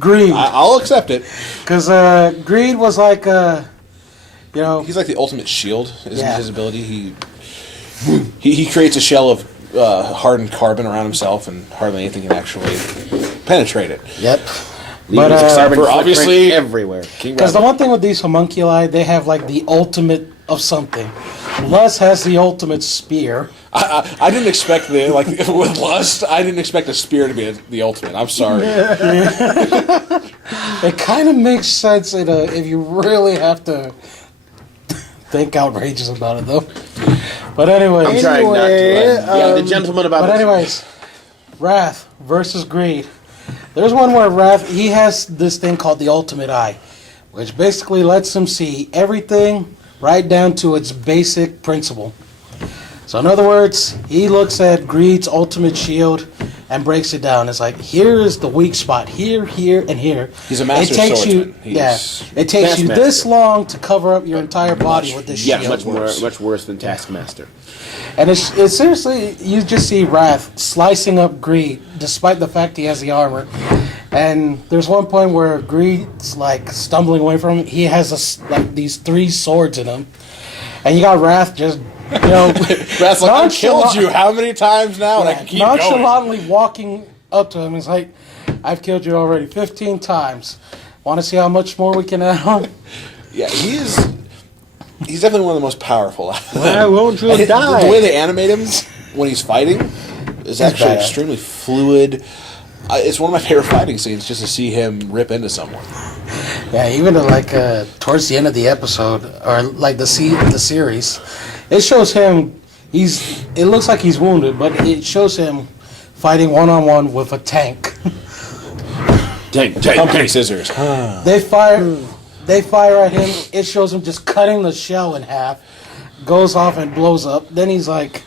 Greed. I'll accept it. Because Greed was like, He's like the ultimate shield, isn't Yeah. his ability? He creates a shell of hardened carbon around himself, and hardly anything can actually penetrate it. Yep. But But, carbon for footprint obviously- everywhere. King because the Bradley. one thing with these homunculi, they have like the ultimate of something. Lust has the ultimate spear. I didn't expect with Lust, I didn't expect a spear to be the ultimate. I'm sorry. It kind of makes sense if you really have to think outrageous about it, though. But anyways, I'm trying not to. Yeah, the gentleman about but this. anyways, Wrath versus Greed. There's one where Wrath, he has this thing called the Ultimate Eye, which basically lets him see everything right down to its basic principle. So in other words, he looks at Greed's ultimate shield and breaks it down. It's like, here is the weak spot, here, and here. He's a master it takes swordsman. You, yeah, He's it takes Taskmaster. you this long to cover up your entire body with this Yeah, shield. much worse than Taskmaster. And it's seriously, you just see Wrath slicing up Greed, despite the fact he has the armor. And there's one point where Greed's like stumbling away from him. He has these 3 swords in him, and you got Wrath just, Wrath's like, I've killed you how many times now, and I can keep going. nonchalantly walking up to him. He's like, I've killed you already 15 times. Want to see how much more we can add on? Yeah, he's definitely one of the most powerful. Why won't you And die? The way they animate him when he's fighting is actually badass. extremely fluid. It's one of my favorite fighting scenes, just to see him rip into someone. Yeah, even towards the end of the episode, or like the series, it shows him. It looks like he's wounded, but it shows him fighting one-on-one with a tank. Pumpkin scissors. They fire at him. It shows him just cutting the shell in half, goes off and blows up. Then he's like,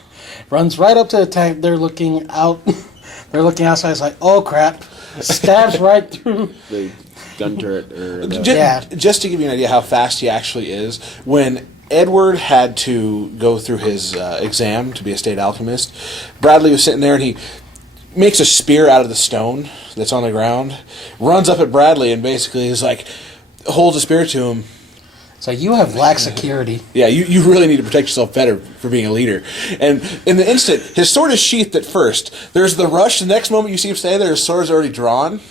runs right up to the tank. They're looking out. They're looking outside. It's like, oh crap! Stabs right through. The gun turret. Just to give you an idea how fast he actually is, when Edward had to go through his exam to be a state alchemist, Bradley was sitting there and he makes a spear out of the stone that's on the ground, runs up at Bradley and basically is like, holds a spear to him. So you have lack security. Yeah, you really need to protect yourself better for being a leader. And in the instant, his sword is sheathed at first. There's the rush. The next moment you see him stay there, his sword's already drawn.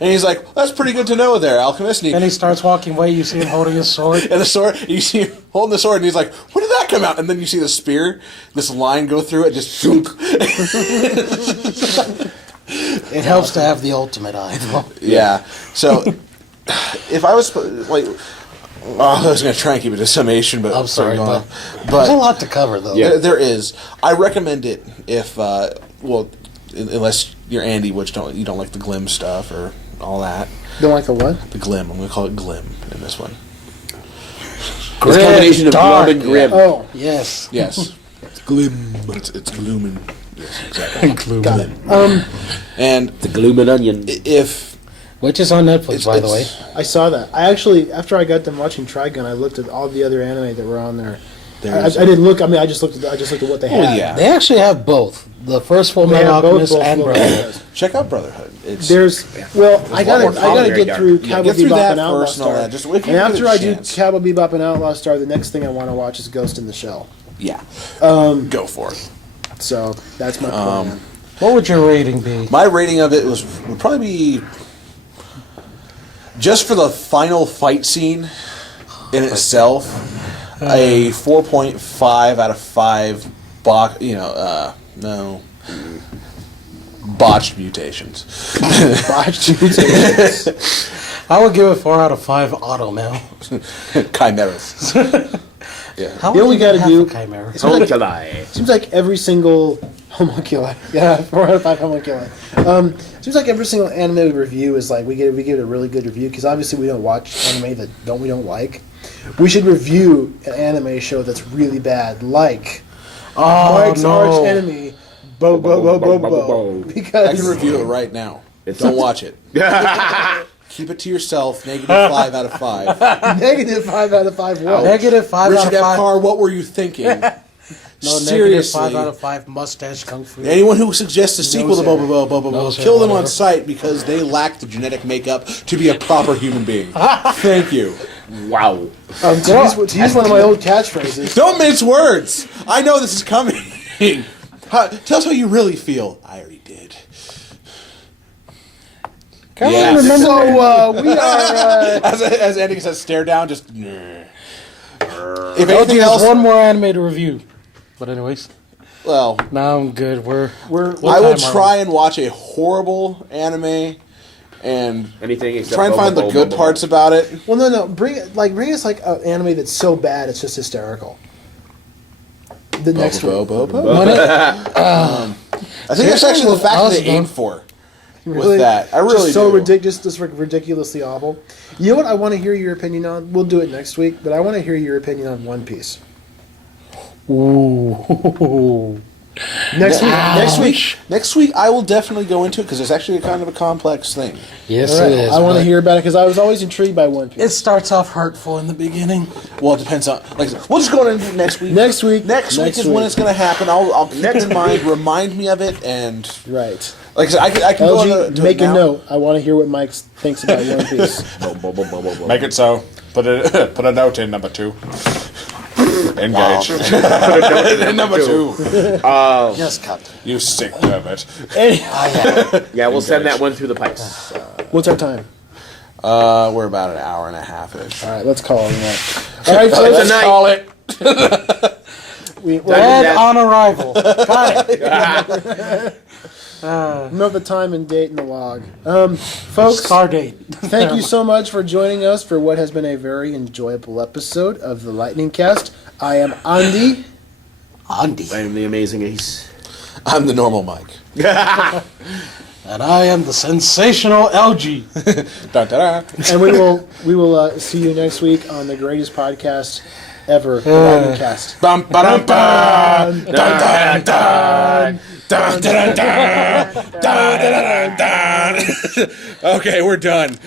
And he's like, that's pretty good to know there, alchemist. Then he starts walking away. You see him holding his sword. And the sword, you see him holding the sword, and he's like, when did that come out? And then you see the spear, this line go through it, just shoop. It helps to have the ultimate eye, though. Yeah. So, if I was, like, I was going to try and keep it a summation, but I'm sorry, going but off. there's a lot to cover, though. There is. I recommend it if, unless you're Andy, which you don't like the glim stuff or all that. Don't like the what? The glim. I'm going to call it glim in this one. It's a combination of dark. gloom and grim. Oh, Yes. It's glim. It's glooming. Yes, exactly. got it. And The gloom and onion. if Which is on Netflix, by the way. I saw that. I actually, after I got done watching Trigun, I looked at all the other anime that were on there. I didn't look. I mean, I just looked at what they had. Well, yeah. They actually have both. The first Full They Metal have both Alchemist and Full Brotherhood. Metal. check out Brotherhood. It's There's I a lot more gotta commentary get there. through Yeah, Cowboy get through Bebop that and Outlaw first and all Star. that. Just if you And get after a I do chance. Cowboy Bebop and Outlaw Star, the next thing I want to watch is Ghost in the Shell. yeah, go for it. So that's my plan. What would your rating be? My rating of it would probably be just for the final fight scene in itself, a 4.5 out of 5. Botched mutations. Botched mutations. I would give it 4 out of 5 auto mail. Chimeras. How You know would what we gotta have do? a chimera? Homunculi. Seems like every single homunculi. Yeah, 4 out of 5 homunculi. Seems like every single anime we review is like we give it a really good review because obviously we don't watch anime that we don't like. We should review an anime show that's really bad, like Mike's arch enemy, Bo. Because I can review it right now. Don't watch it. Keep it to yourself. -5 out of 5. negative 5 out of 5 what? Negative 5 Richard out of 5. F. Carr, what were you thinking? No, Seriously. negative 5 out of 5 mustache kung fu. Anyone who suggests a sequel to hair. Bobo, kill them on sight because they lack the genetic makeup to be a proper human being. Thank you. Wow. To use one of my old catchphrases. Don't mince words. I know this is coming. Tell us how you really feel. I already did. Yeah. So we are. As Andy says, stare down. Just. If LG anything has else, one more anime to review. But anyways, well, now I'm good. We're I will try and watch a horrible anime and Anything except try and find the good parts about it. Well, no. Bring us like an anime that's so bad it's just hysterical. The next one. I think that's actually the fact that they aim for. With that, I really just so do. ridiculous, just ridiculously awful. You know what I want to hear your opinion on? We'll do it next week, but I want to hear your opinion on One Piece. Ooh. Next week, I will definitely go into it because it's actually kind of a complex thing. Yes, all right, it is. I want to but hear about it because I was always intrigued by One Piece. It starts off hurtful in the beginning. Well, it depends on. Like, we'll just go into it next week. Next week is when it's going to happen. I'll keep it in mind. Remind me of it, and Right. like I said, I can go LG, make a note. I want to hear what Mike thinks about One Piece. Make it so. Put a note in number 2. Engage. Number 2. Yes, cut. You sick pervert. Yeah, we'll send that one through the pipes. What's our time? We're about an hour and a half-ish. All right, let's call it a night. All right, folks. Let's call it. Dead on arrival. Got it. Note the time and date in the log. Folks, Car date. thank you so much for joining us for what has been a very enjoyable episode of the Lightning Cast. I am Andy. Andy. I am the amazing Ace. I'm the normal Mike. And I am the sensational LG. Da-da-da. And we will see you next week on the greatest podcast ever, the Lightning Cast. Bum, ba-dum, bum. Dun, dun, dun. Dun, dun, dun, dun. Dun, dun, dun, dun. Okay, we're done.